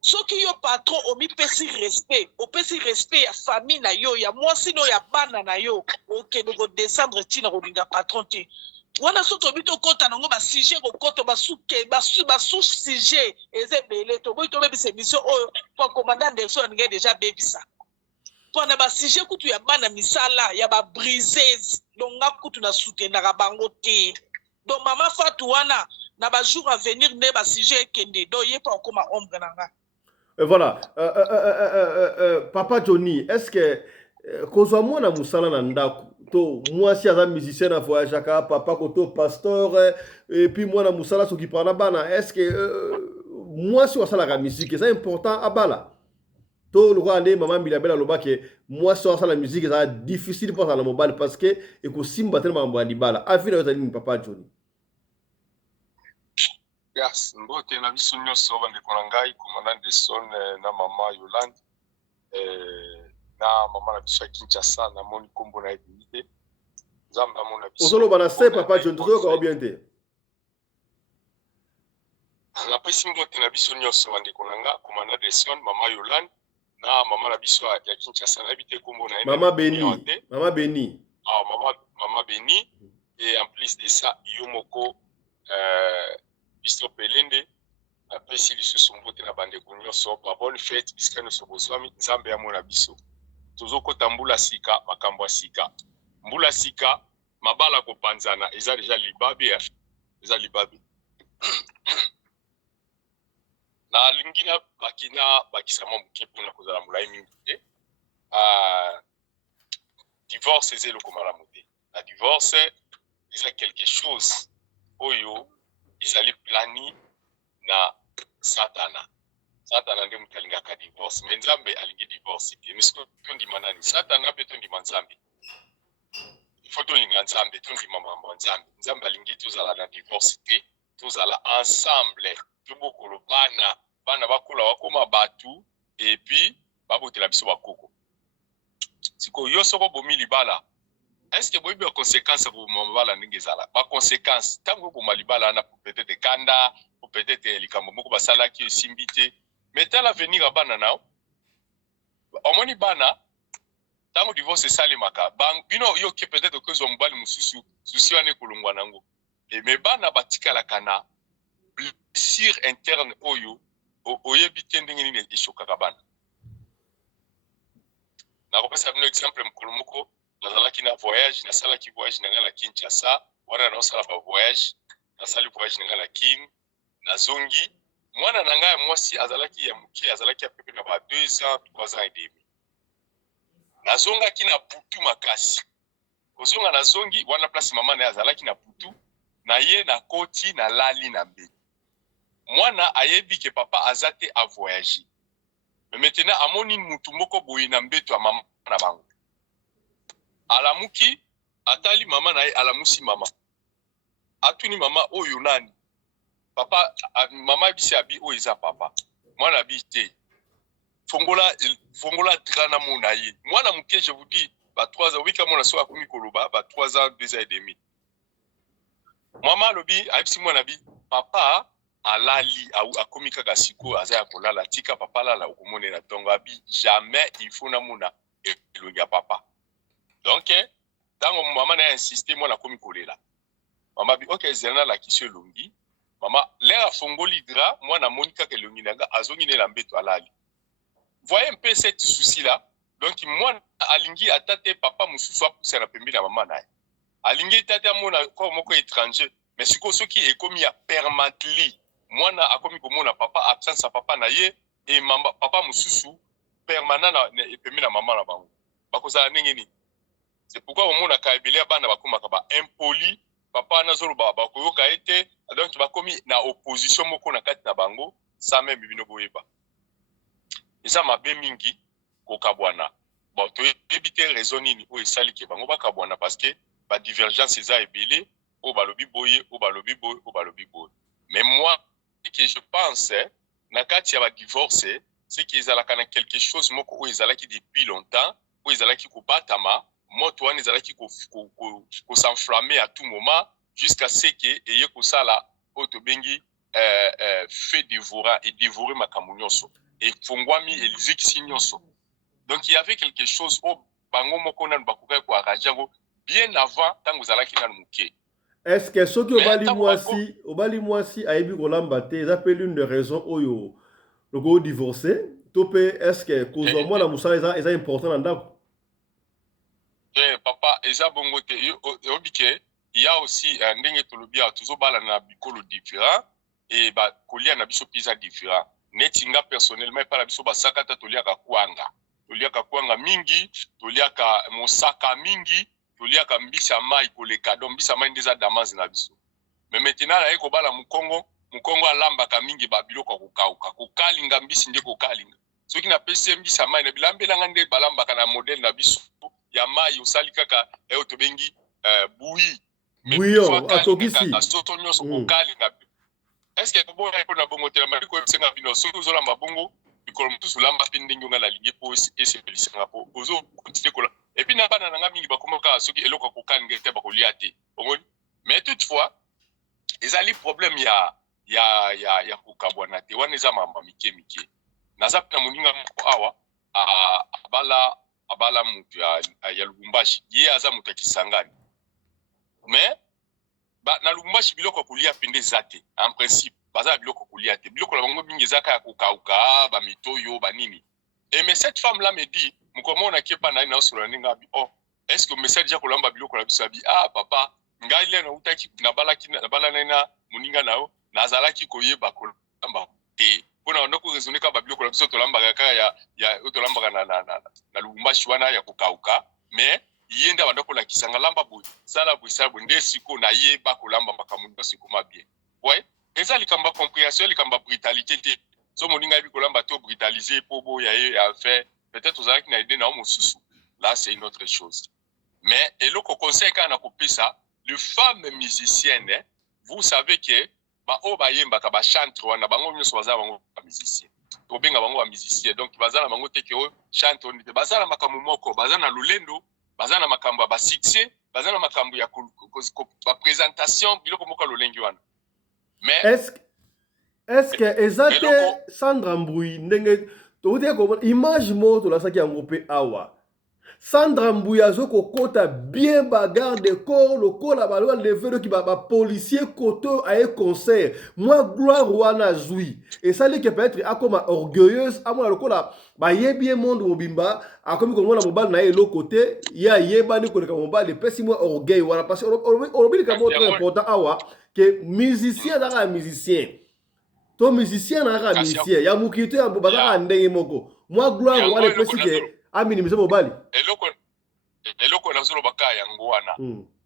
soki yo patron omipesi respect ya famille na yo ya mwasi no ya bana na yo okende ko descendre tina kolinga patron te wana soki obito kota nango ba sujet ko kota basuke basu sujet eze bele to boy to bebisa émission oyo pour commandant Anderson ngai déjà bebisa pona ba sujet kutu ya bana misala ya ba briseuse donc nga kutu na soutenaka bango te donc Maman Fatou wana na ba jour à venir ne ba sujet kende do ye pa okoma ombre nanga. Voilà Papa Johnny, est-ce que kozwa mwana musala na ndako to moi si aza musicien na voyage aka papa koto pasteur et puis mwana musala soki prana bana est-ce que moi si wasala ka musique c'est important à bala. To le roi maman Bilabella loba que moi sur la musique ça difficile pour la mobile parce que et ko simba tellement mbandi bala. Afina yotali papa Johnny. Yes, mbote na biso nyonso bandeko na ngai commandant de son na mama Yolande na mama na biso ya Kinshasa na moni kombo na ebimite nzambe amona biso Ozolo bana se papa John tozo ko bien te. na pesi mbote na biso nyonso bandeko na nga commandant de son mama Yolande na mama na biso ya Kinshasa na bite kombo na Mama Beni. Mama Beni. Ah mama Beni et en plus de ça Yomoko Biso Pelende apesi lisusu mbote na bandeko nyonso ba bonne fête bisika nyonso bozwami nzambe amona biso tozokota mbula sika makambo ya sika mbula sika mabala kopanzana eza deja libabe eza libabe na lingina bakisama moke mpona kozala molai mingi te divorce eza eloko malamu te na divorce eza quelque chose oyo ezali plani na satana nde moto alingaka divorce me nzambe alingi divorce te misiko tondima nani satana mpe tondima nzambe ifo tolinga nzambe tondima mambo ya nzambe alingi tozala na divorce te tozala ensemble tobokolo bana bakola bakoma batu epuis babotela biso bakoko sikoyo yo soko bomi libala est-ce que boyebi ba conséquence pour mobala ndenge ezala ba conséquence tango boma libala wana peut-être kanda ou peut-être likambo moko basalaki esimbi te mais tel avenir ya bana nao omoni bana tango divorce esalemaka bino yoke peut-être okozwa mobali mosusu susi wana ekolongwa nango mais bana batikalaka na blessure interne oyo oyebi te ndenge nini eshokaka bana nakopesa bino exemple mokolo moko nazalaki na voyage nasalaki voyage na ngai na Kinshasa wana naosala ba voyage nasali voyage na ngai na Kin nazongi mwana na ngai mwasi azalaki ya moke azalaki ya pepe na ba 2 ans 3 ans et demi nazongaki na butu makasi kozonga nazongi wana place mama na azalaki na butu na ye na koti na lali na mbe mwana ayebi ke papa azate a voyager mais maintenant amoni mutu moko boye na mbeto ya mama na bango alamuki atali mama na ye alamusi mama atuni mama oyo nani papa mama bisi abi oyo eza papa mwana bi te fongola drana mona ye mwana muke je vous dis ba 3 ans wika mona so akomi koloba ba 3 ans 2 ans et demi mama lobi abisi mwana bi papa alali akomi kaka siko aza ya kolala tika papa lala okomone na tonga bi jamais il faut na mona elongi ya papa donc tango mama na insisté mwana akomi kolela mama bi ok zena la kisio elongi mama lera fongoli dra mwana moni kaka elongi nanga azongi ne na mbeto alali voyez un peu cette souci là donc mwana alingi atate papa mususu apusa na pembe na mama na alingi tate mona ko moko étranger mais siko soki ekomi ya permanently mwana akomi komona papa absence ya papa na ye et mama papa mususu permanent na pembe na mama na bango bakozala ndenge nini c'est pourquoi au monde a kaibelé bana bakomaka ba impoli papa na zolo ba koyoka ete donc bakomi na opposition moko na kati na bango ça même bino boyeba eza mabe mingi kokabwana bon to ebite raison nini o esali ke bango bakabwana parce que ba divergence eza ebele o balobi boye o balobi boye o balobi boye mais moi ce que je pense na kati ya ba divorce c'est qu'ils ezalaka na quelque chose moko o ezalaki depuis longtemps o ezalaki kobatama moto wana ezalaki ko s'enflammer à tout moment jusqu'à ce que eye kosala o tobengi fait dévorant et dévorer makambo nyonso et fongwami elizikisi nyonso donc il y avait quelque chose au bango moko nanu bakoka ko arajango bien avant tango zalaki nanu muke. Est-ce que soki obali mwasi ayebi kolamba te eza pe l'une des raisons oyo loko divorcer to pe est-ce que kozwa mwana musala eza important na ndako? Papa eza bongo te obike il y a aussi ndenge tolobia tozobala na bikolo différent et ba kolia na biso pisa différent neti nga personnellement pa na biso basakata toliaka kwanga mingi toliaka mosaka mingi toliaka mbisa mai koleka donc mbisa mai ndeza damas na biso mais maintenant na eko bala mukongo alambaka mingi ba biloko kokauka kokalinga mbisi nde kokalinga soki na PCM bisa mai na bilambe na ngande balamba kana modèle na biso ya mai osali kaka tobengi bouilli bouillon atokisi soto nyonso okali na est-ce que bon ya na bongo te mali ko senga bino soki ozolamba bongo bikolo mutusu lamba pe ndenge nga na lingi po esepelisa po ozo continuer kola et puis na bana nga mingi bakomoka soki eloko kokani ngete bakolia te omoni mais toutefois ezali problème ya kokabwana te wana eza mamba mike naza pe na moninga moko awa abala mutu ya Lubumbashi ye aza mutu ya Kisangani mais na Lubumbashi biloko kolia pende zate en principe baza biloko kolia te biloko la bango mingi ezaka ya kokauka ba mitoyo ba nini et mais cette femme là me dit mukomona kepa na osolo ninga bi est-ce que message déjà kolamba biloko la bisabi papa ngai le na utaki na bala na moninga nao nazalaki koyeba kolamba te pona ndoko raisonner ka ba biloko la biso tolamba kaka ya tolamba na Lubumbashi wana ya kokauka mais yenda bandako la Kisanga lamba boy sala nde siko na yeba kolamba makamundo siko mabie ouais eza likamba compréhension likamba brutalité te so moninga bi kolamba to brutaliser po bo ya fait peut-être ozalaki na idée na mosusu là c'est une autre chose mais eloko conseil kana kopesa le femme musicienne vous savez que ba yemba ka ba chantre wana bango nyoso baza bango ba musicien to benga bango ba musicien donc baza na bango te ke chante on te baza na makamu moko baza na lulendo baza na makambo ba succès baza na makambo ya ba présentation biloko moko lolengi wana mais est-ce que ezate Sandra Mbui ndenge to dire ko image moto la saki yango pe awa Sandra Mbui azoko kota bien bagarre de corps le kola balwa lever ki ba policier koto a concert moi gloire wana zui et ça li que peut-être akoma orgueilleuse à moi le kola ba yebi monde mobimba akomi ko mona mobile na elo côté ya yeba ni ko ka mobile pesi moi orgueil wana parce que on ka mot très important awa que musicien na musicien to musicien na musicien ya mukito ya bobaka ndenge moko moi gloire wana pesi que minimiser mobile eloko na zolo baka yango wana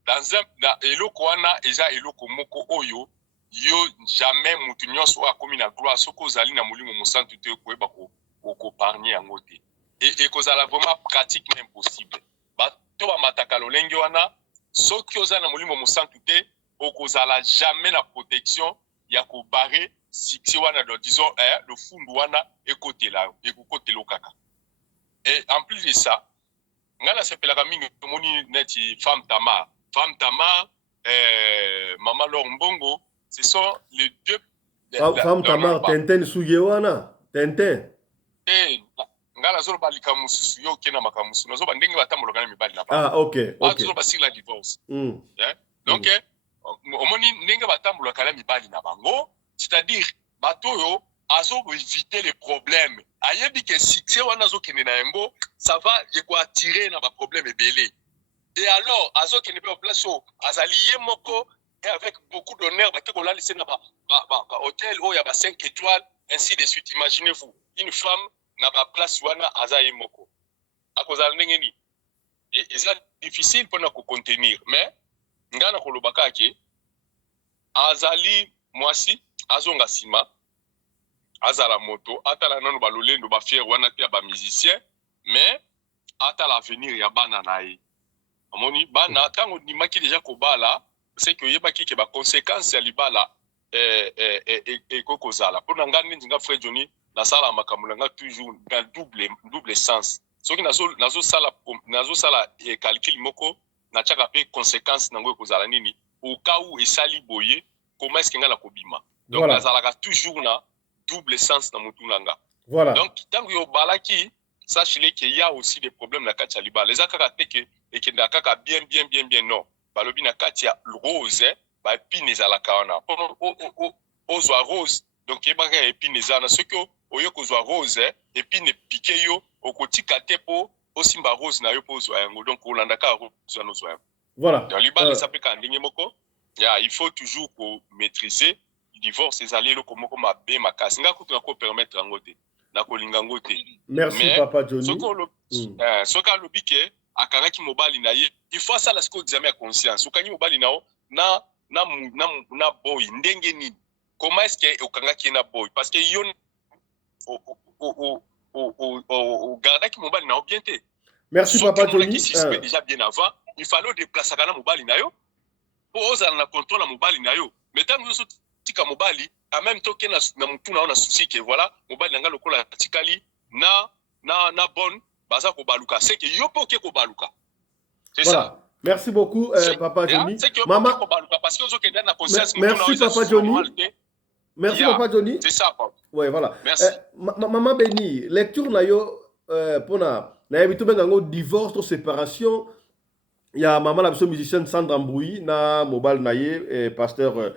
dans eloko wana eza eloko moko oyo yo jamais mutu nyonso akomi na gloire soko zali na molimo mosantu te koyeba ko parler yango te et kozala vraiment pratique même possible bato ba mataka lolenge wana soki oza na molimo mosantu te okozala jamais la protection ya ko barrer succès wana donc disons le fundu wana ekotela kaka. Et en plus de ça, ngana sepelaka mingi tomoni neti femme Tamar, Maman Laure Mbongo, ce sont les deux femme Tamar Tintin Suyewana, Tintin. Ngana zolo balika mususu yo kena makamusu, nazo bandenge batambola kana mibali na ba. Ah OK. Zolo basir la divorce. Donc omoni ndenge batambola kana mibali na bango, c'est-à-dire batoyo azo éviter les problèmes. Ayebi que succès wana zo kene na yango ça va yeko attirer na ba problème ebele. Et alors azo kene pe place azali ye moko et avec beaucoup d'honneur ba ke ko la laisser na ba hôtel o ya ba 5 étoiles ainsi de suite. Imaginez-vous une femme na ba place wana azaye moko. Akozala ndenge ni. Et c'est difficile pour na ko contenir mais ngana ko lobaka ke azali mwasi azonga sima azala moto atala nanu balolendo ba fier wana te ba musicien mais atala l'avenir ya bana nae amoni bana tango ni maki déjà ko bala c'est que yebaki ke ba conséquences ya libala kokozala pona ngani ndinga frère Johnny na sala makamula nga toujours dans double sens soki nazo sala calcul moko na chaka pe conséquences nango kozala nini au cas où esali boye comment est-ce que ngala kobima donc nazalaka toujours na double sens dans Moutounanga. Voilà. Donc, tant que yo balaki, sachez qu'il y a aussi des problèmes na katia liba. Les akaka teke et que na kaka bien non. Balobi na katia rose, ba épine ezalaka wana. Ozwa rose. Donc yebaka épine ezana ce que oyo kozwa rose, épine piqué yo okotika te po osimba rose na yo po ozwa yango. Donc olandaka rose na ozwa. Voilà. Dans liba les sapeka ndenge moko. Il faut toujours maîtriser divorce ezali loko moko mabe makasi nga kutu ko permettre ngote na kolinga ngote. Merci papa Johnny. Soka lobi ke akangaki mobali na ye il faut ça la siko examen ya conscience okanyi mobali nao na boy ndenge ni comment est-ce que okangaki na boy parce que yo au garda qui mobile na bien té. Merci papa Johnny. Qui suspect déjà bien avant, il fallait déplacer kana mobile na yo. Pour oser na contrôle la mobile na yo. Mais tant que tika mobile en même temps que na mutu na ona souci que voilà, mobile nanga lokola tikali na bonne baza ko baluka, c'est que yo poké ko baluka. C'est ça. Merci beaucoup papa Johnny. Maman parce que que na conscience merci papa Johnny. Merci papa Johnny. C'est ça papa. Ouais voilà. Merci. Maman Béni, lecture na yo pona na yebitu bengango divorce ou séparation. Il y a maman la musicienne Sandra Mbouyi na mobile naye pasteur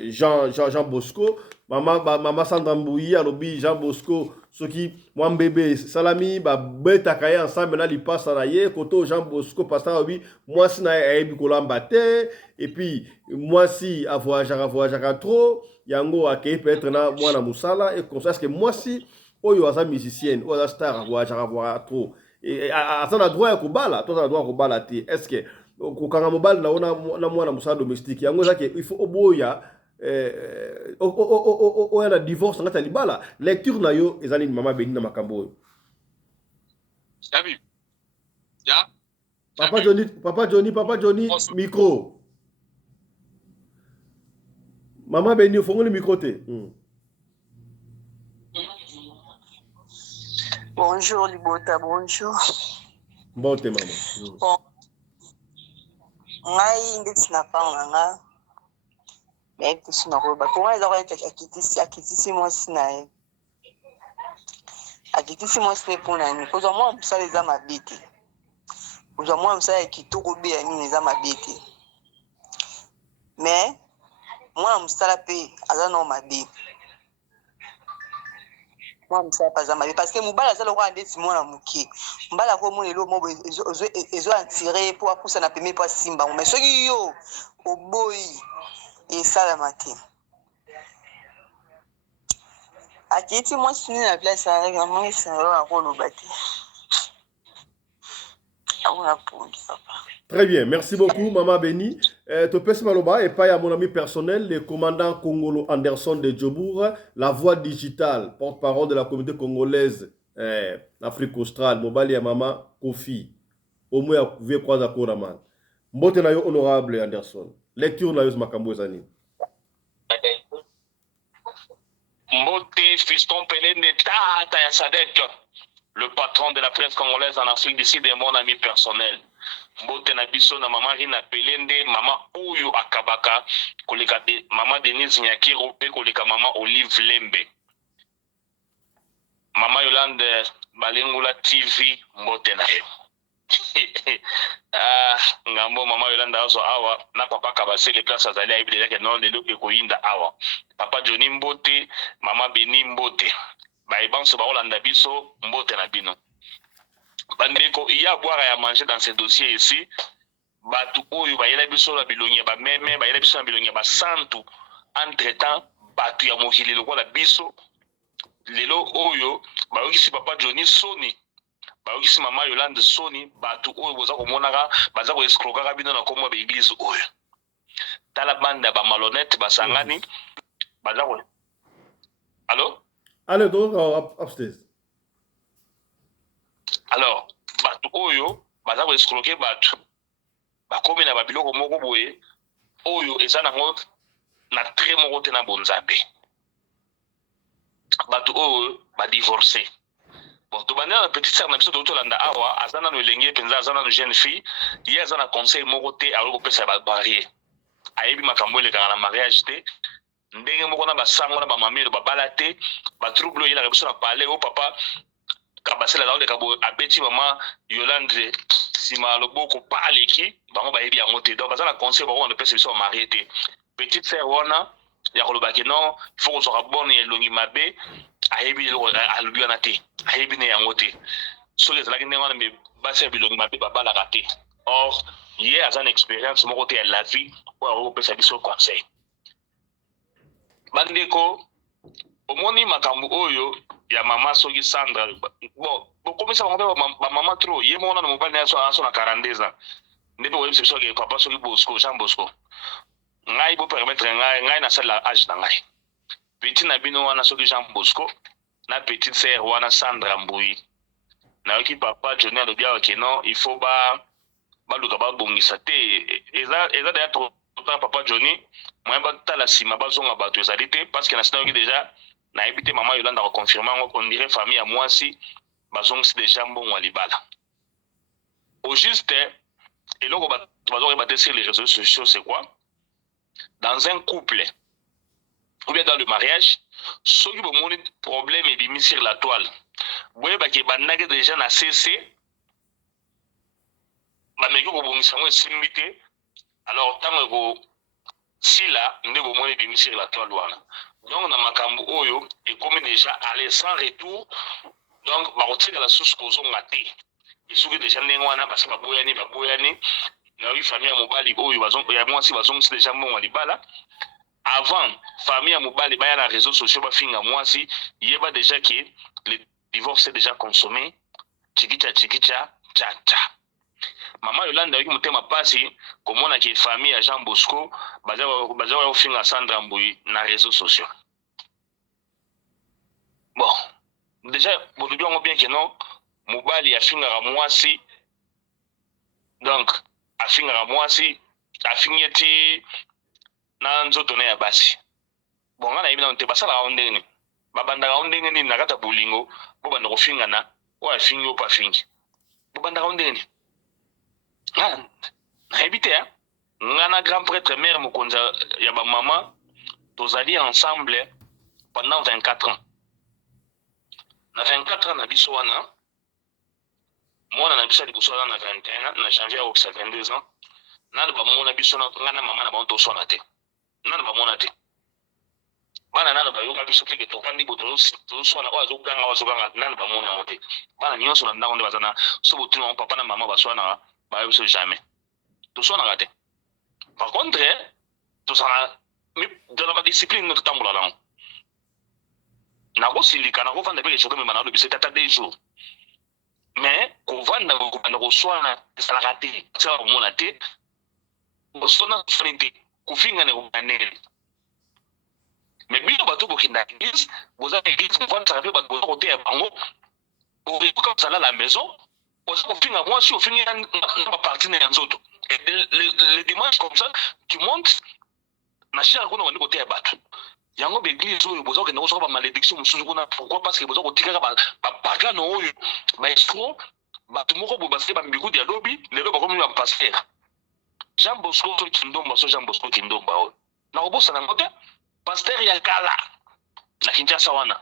Jean Bosco. Maman Sandra Mbouyi alobi Jean Bosco ce qui moi bébé salami ba beta kaya ensemble na li passe na ye koto Jean Bosco pasteur alobi moi si na ebi kolamba te et puis moi si à voyager trop yango akei peut-être na moi na musala et comme ça est-ce que moi si oyo asa musicienne ou asa star à voyager trop et à ça na droit ya kobala toi na droit ya kobala te est-ce que kokanga mobile na ona mwana musala domestique yango ça que il faut oboya oya na divorce ngata libala lecture na yo ezali mama Béni na makambo oyo sabi ya papa Johnny micro mama Béni fongoli micro te Bonjour Libota, bonjour. Bon te maman. Bon. Ngai ndeti na panga nga. Mais tout ça na roba. Comment ils auraient akitisi moi sinae. Akitisi moi sinae pour nani. Kozo moi msa les ama bete. Kozo moi msa kitoko be ani les ama bete. Mais moi msa la pe azana ma bete. Moi msa pas ama parce que mobala za lokwa ndeti mwana muke. Mbala ko mona lo mo ezo attirer pour appuyer na peme pour simba. Mais soki yo oboyi et ça la matin. Akiti moi sini na place avec maman c'est un rôle au bâti. Très bien, merci beaucoup Maman Béni. Topes Maloba et pas à mon ami personnel, le commandant congolo Anderson de Djobour, la voix digitale, porte-parole de la communauté congolaise Afrique australe, Mobali à Maman Kofi. Au moins, vous pouvez croire à Koraman. Mbote na yo honorable Anderson. Lecture na yo makambo ezani. Mbote fiston Pelende Tata ya Sadek, le patron de la presse congolaise en Afrique d'ici de mon ami personnel. Mbote na biso na mama Rina Pelende, mama Oyo Akabaka, koleka de mama Denise Nyakiro pe koleka mama Olive Lembe. Mama Yolande Balengula TV, mbote na yo. Ngambo mama Yolanda aso awa na papa Kabase les places azali aibi déjà que non de loke ko inda awa papa Johnny Mbote mama Béni Mbote ba ibanso ba Olanda biso mbote na bino bandeko il y a boire et à manger dans ce dossier ici batu oyo ba yela biso la bilongi ba meme ba yela biso na bilongi ba santu entre-temps batu ya mokili lokola biso lelo oyo ba yokisi papa Johnny Soni baokisi mama Yolande Soni batu oyo boza komonaka baza ko escroquer bino na komo ba église oyo tala banda ba malhonnête basangani baza ko Allô donc upstairs. Alors batu oyo baza ko escroquer batu bakomi na babiloko moko boye oyo eza nango na très moko te na bonzambe batu oyo ba divorcer. Bon, tu vas la petite sœur, n'importe où tu l'as awa, azana no lengue penza azana no jeune fille, il azana conseil moko te a ko pesa ba marié. Ayebi makambo le kana mariage te. Ndenge moko na basango na ba mamelo ba balate, ba trouble il a besoin de parler au papa kabasela la de kabo abeti mama Yolande sima loboko parler ki, bango ba yebi yango te. Donc azana conseil bako on pesa biso marié te. Petite sœur wana ya ko lobaki non, il faut qu'on soit bonne et longi mabe. Ayebi alubia te ayebi ne yango te so les la kine wana me basa bilongi mabe babala raté or hier a une expérience moko te ya la vie pour avoir pesa biso conseil bandeko omoni makambo oyo ya mama soki Sandra bon bokomisa bango ba mama trop ye mona na mobali na so na 42 ans ndebe oyebisa biso ke papa soki Bosco Jean Bosco ngai bo permettre ngai na sala âge na ngai petit na bino wana soki Jean Bosco na petite sœur wana Sandra Mbui na yoki papa Johnny alobi awa ke non il faut baluka babongisa te eza deya trop papa Johnny moyen batala nsima bazonga bato ezali te parce que na sina yoki déjà nayebi te mama Yolanda akoconfirme yango on dirait famille ya mwasi bazongisi déjà mbongo ya libala au juste eloko bato bazoyeba te sur les réseaux sociaux c'est quoi dans un couple ou bien dans le mariage soki bomoni problème ebimi sur la toile boyebaki ebandaki déjà na cc bameki kobongisa yango esimbi te alors ntango ekosila nde bomoni ebimi sur la toile wana donc na makambo oyo ekomi déjà aller sans retour donc bakotikala susu kozonga te esuki déjà ndenge wana parce baboyani nayoki famille ya mobali oyo ya mwasi bazongisi déjà mbongo ya libala avant famille ya mobali baya na réseaux sociaux bafinga mwasi yeba déjà que le divorce est déjà consommé chikicha cha mama Yolanda yoki motema pasi komona ke famille ya Jean Bosco baza bafinga Sandra Mbui na réseaux sociaux bon déjà bolobi yango bien que non mobali afingaka mwasi donc afingaka mwasi afingi ti na nzoto na ya basi bon nga nayebi nano te basalaka o ndenge nini babandaka o ndenge nini na kati ya bolingo bobanda kofingana oyo afingi opo afingi bobandaka o ndenge nini nayebi te nga na grand prêtre mare mokonzi ya bamama tozali ensemble pendant 24 ans na 24 ans na biso wana mwana na biso ya liboso wana na 21 na janvier akokisa 22 ans nani bamona biso nga na mama na bango toswana te nani bamona te bana nani bayoka biso keke tofandi bo toswana oyo azokanga nani bamona yango te bana nyonso na ndako nde baza na so botuna papa na mama baswanaka bayo biso jamais toswanaka te par contre tosala dans la discipline totambola nango nakosilika nakofanda mpe keshoke mema nalobi se tata 2 jours mais kovanda kobanda koswana esalaka te asala komona te koswana kofani te kofingana kobanele mais bino bato bokenda église boza église kovandisaka mpe bato boza koteya bango orekoka kozala la maison oza kofinga mwasi ofingi na bapartine ya nzoto le dimanche comme ça tu montes na chère kuna wandi koteya bato yango baeglise oyo boza kokenda kosoka bamalédiction mosusu kuna pourquoi parce que boza kotikaka bapagano oyo baestro bato moko boye basali bambikuti ya lobi lelo bakomi bapaster Jean Bosco Kindomba so Jean Bosco Kindomba oyo nakobosana yango te paster ya kala na Kinshasa wana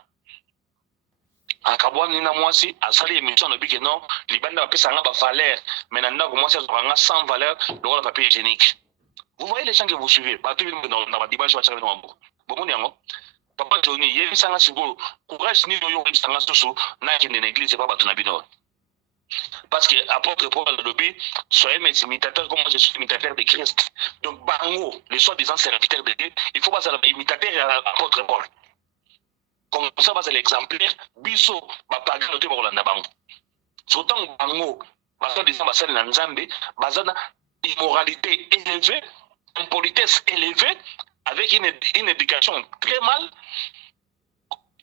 akabwani na mwasi asali émission alobi ke non libanda bapesanga bavaleur mais na ndako mwasi azokanga sans valeur lokola papier hygiénique. Vous voyez les gens que vous suivez bato na badimanche batiaka bino mambo bomoni yango papa Johnny yebisanga sikoyo courage nini oyo oyebisanga susu nakende na église epa bato na bino parce que apôtre Paul alobi soyez mes imitateurs comme moi je suis imitateur de Christ. Donc bango les soi-disant serviteurs de Dieu il faut pas être imitateur à apôtre Paul comme ça va c'est l'exemplaire biso bapagano te bakolanda bango surtout bango basoi-disant basali na nzambe baza na immoralité élevée, une politesse élevée avec une éducation très mal.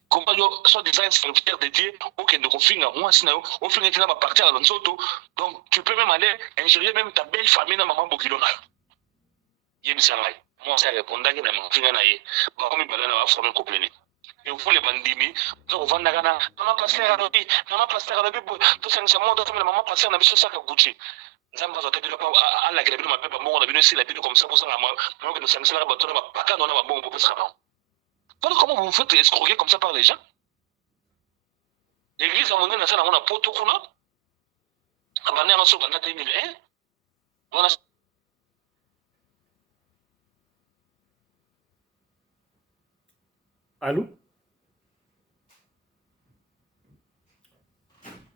Comment soit des serviteurs de Dieu, aucun de confinement, moi, sinon, au final, tu n'as pas partir à l'enzoto. Donc, tu peux même aller ingérer même ta belle famille dans maman Bokilona. Yemisangai. Moi, ça répond à mon financier. Comme il m'a donné la famille complète. Et vous les bandimi, donc vous vendez gana, maman pasteur à l'obé, tout ça, c'est mon domaine, maman pasteur n'a pas ça qu'à Gucci. Nzamba zote bila pa ala kile bila mapepa mbongo na bino si la bino comme ça pour ça moi que nous sommes là bato na paka na ba bongo pour ça ba. Voilà comment vous vous faites escroquer comme ça par les gens. L'église a monné na ça na mona poto kuna. Abane na so bana 2001. Voilà. Allô?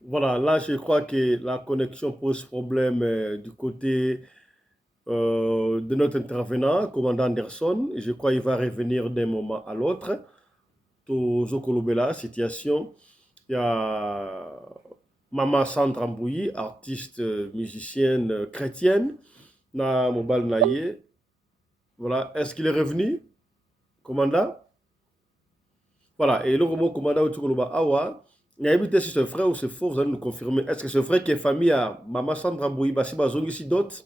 Voilà, là je crois que la connexion pose problème du côté de notre intervenant, commandant Anderson. Et je crois qu'il va revenir d'un moment à l'autre. Tozo Kolobela, situation. Il y a Maman Sandra Mbouyi, artiste, musicienne chrétienne. Na Mobal Naye. Voilà, est-ce qu'il est revenu, commandant? Voilà, et le roman commandant au Tukoloba Awa, il y a évité si c'est vrai ou c'est faux, vous allez nous confirmer. Est-ce que c'est vrai que famille à Maman Sandra Mbouyi, Bassi Bazongi si d'autres?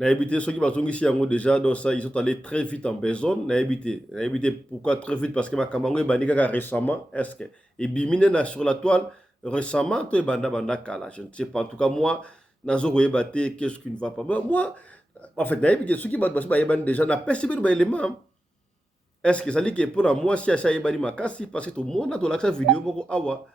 Il y a évité ceux qui Bazongi si yango déjà, donc ça, ils sont allés très vite en besoin. Il y a évité pourquoi très vite? Parce que ma Kamango Baniga récemment, est-ce que. Et Bimine sur la toile, récemment, toi Banda Banda Kala. Je ne sais pas. En tout cas, moi, Nazo Baté, qu'est-ce qui ne va pas? Moi, en fait, il y a évité ceux qui Bazongi déjà, n'a pas si bien d'éléments. Est-ce que ça dit que pour moi, si Acha Ebani Makasi, parce que tout le monde a dans la vidéo, moko awa,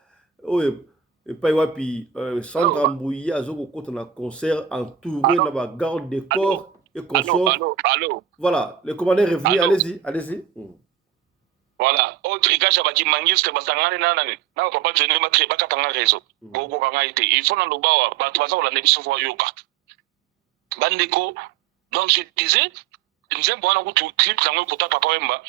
et pas puis Sandra Mbouyi, a zoko côté un concert entouré de la garde des corps et consorts. Allô. Voilà, le commandant est revenu, allez-y, allez-y. Voilà, autre gars, j'avais mangiste, basangane nanane. Na papa je ne m'a pas katanga réseau. Boko kanga été. Il faut dans le bas, bah tu vas voir la nebiso voix yoka. Bandeko, donc je disais, nous avons beaucoup de clips dans le papa Wemba.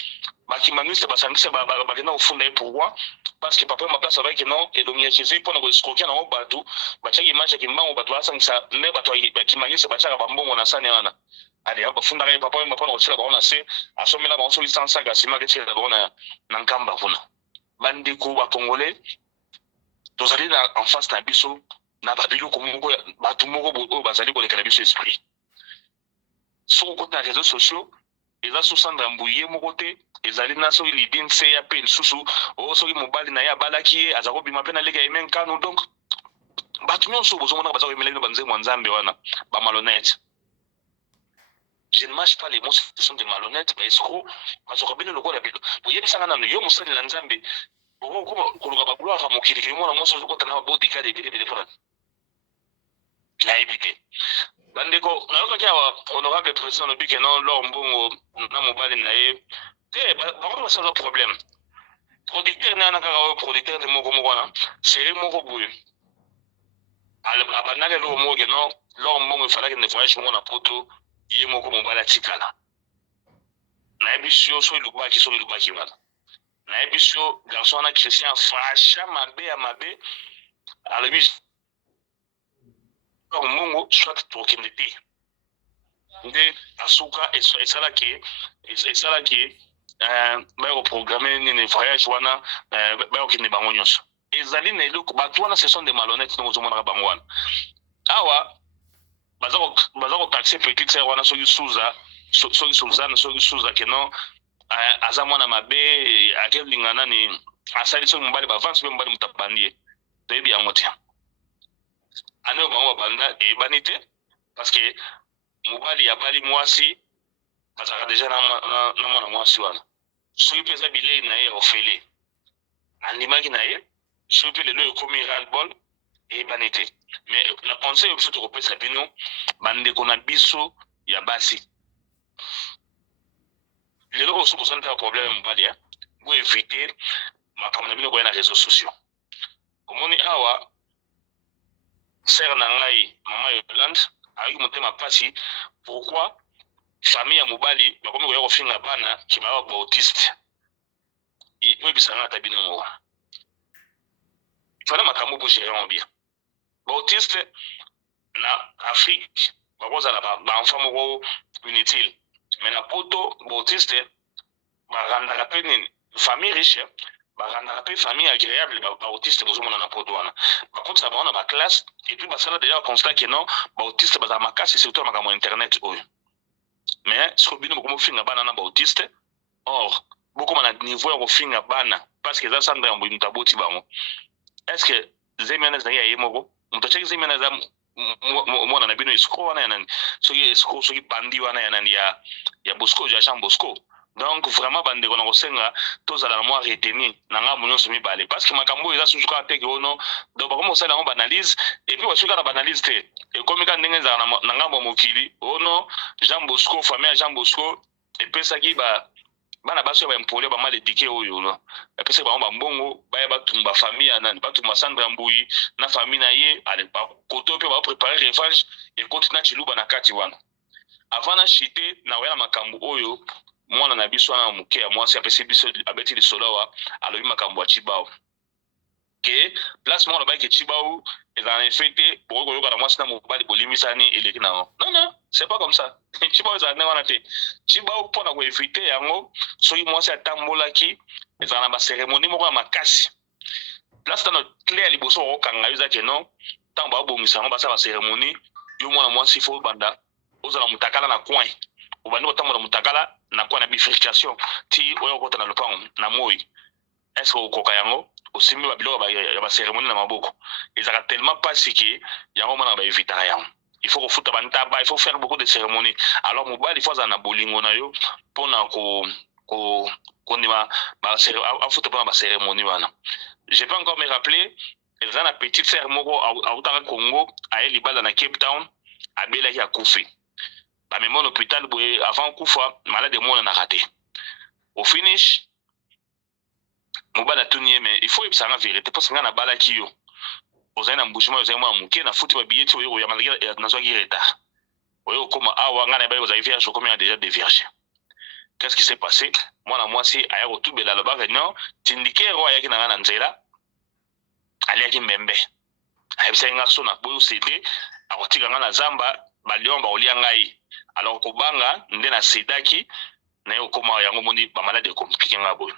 Baki mangiste basangiste bagena au fond pourquoi? Parce que papa Wemba place avec non et donc il y a Jésus pour nous escroquer dans le bateau. Bacha image qui m'a au bateau ça ne bateau baki mangiste bacha bambo mona sana wana. Allez, on va fonder papa Wemba pour nous tirer dans la C. À ce moment-là, on se lit sans ça, gasima que tirer dans la Nankamba vuna. Bandeko ba Congolais. Nous allons en face d'un biseau. Na babilo comme moko batu moko bo bazali ko lekala biso esprit. Sur côté des réseaux sociaux, ils ont Sandra Mbouyi moko te, ils allaient na so lidin se ya pe susu, o so mobali na ya balaki azako bima pe na lega emen kanu donc batu nyonso bozo mona bazako emelele banze mwanzambe wana ba malhonnête. Je ne mâche pas les mots, ce sont des malhonnêtes, mais escrocs, parce que bien le quoi la bille. Vous y avez na yo musali la nzambe. Bon ko ba gloire à mon kili ke mona mo so ko tana ba bodika de fran. La évité. Bandeko, na yoka kia honorable président no bike non leur mbongo na mobali na ye. Par contre ça le problème. Producteur na na ka producteur de moko na, c'est moko boye. Abanaka lo mo ke non, leur mbongo fala ke ne voyage mo na poto, ye moko mobali tikala. Na ebisio so iluba ki so iluba ki wana. Na ebisio garçon na Christian facha mabe amabe. Alors lui Mungu soit tokendete nde asuka esala ke ba programmer ni voyage wana ba okende bango nyonso ezali na eloko bato wana ce sont des malhonnêtes donc ozomona bango wana awa bazako taxer petite sœur wana soki suza ke non aza mwana mabe akelingana ni asali soki mobali bavance pe mobali mutabandie toyebi yango te ane bango banda e banite parce que mobali ya bali mwasi azaka déjà na mwana mwasi wana soki pesa bilei na ye ofele andimaki na ye soki lelo ekomi ras-le-bol e banite mais na conseil biso tokopesa bino bandeko na biso ya basi lelo ko soki osala problème mobali ya bo éviter makambo na bino koya na réseaux sociaux omoni awa sœur na ngai mama Yolande avec motema pasi pourquoi famille ya mobali bakomi koya kofinga bana ki ba autiste et bisanga tabino mo fana makambo bo gérer bien autiste na Afrique bakoza la ba enfant moko inutile mais na poto autiste ba randa la peine famille riche baranda pe famille agréable ba autiste bozomona na poto wana par contre ça va na ba classe et puis basala déjà constat que non ba autiste baza makasi surtout makambo internet oyo mais ce bino beaucoup finga bana na ba autiste or beaucoup na niveau ya finga bana parce que ça sandra mbo mutaboti bango est-ce que zemena za ya moko mtocheki zemena za mwana na bino escroc wana yana soki escroc soki bandi wana yana ya Bosco ya Jean Bosco. Donc vraiment bande ko na kosenga tozala na moi retenir na nga monyoso mibale parce que makambo eza susuka te ke ono donc comme ça na analyse et puis wasuka na analyse te et comme ka ndenge za na ngambo mokili ono Jean Bosco famille Jean Bosco et pesa ki bana baso ba impolé ba mal éduqué oyo no et pesa ba mbongo ba batumba famille na batumba Sandra Mbouyi na famille na ye ale ba koto pe ba préparer revanche et continue chiluba na kati wana avant na chité na wela makambo oyo mwana na biso na muke ya mwasi apesi biso abeti lisolo wa alobi makambo ya chibao que place moko ba ke Chibao et en effet pour ko yoka na mwasi na mobali bolimisani eleki na non non c'est pas comme ça Chibao za ne wana te Chibao pona ko éviter yango soki mwasi atambolaki ezala na ba cérémonie moko ya makasi place dans notre clé à liboso ko kanga yuza ke non tant ba bomisa ngo ba sa ba cérémonie yo mwana mwasi fo banda ozala mutakala na coin obandi kotambola mutakala na coin na bifurcation ti oyo kota na lopango na moi est-ce que okoka yango osimbi ba biloko ya ba cérémonie na maboko ezaka tellement pas que yango mwana ba éviter yango il faut refuta bantaba il faut faire beaucoup de cérémonies alors mobali il faut na bolingo na yo pona ko ndima ba afuta pona ba cérémonie wana je peux encore me rappeler ezana na petite sœur moko a utaka Congo a libala na Cape Town abela ki akufi ba même hôpital boye avant kufa malade mona na raté au finish mobala tuniye mais il faut y savoir la vérité parce que na bala ki yo ozali na mbushima ozali mwa muke na futi ba billet oyo ya malgré na zo ki retard oyo koma awa ngana ba ozali vierge comme il y a déjà des vierges qu'est-ce qui s'est passé moi na si aya ko tubela lo ba non tindike ro aya ki na nzela ali ki mbembe ayebisa nga so na boyo cd akotika nga na zamba baliomba olia ngai alors ko banga nde na sedaki na yo koma yango moni ba malade compliqué nga boyo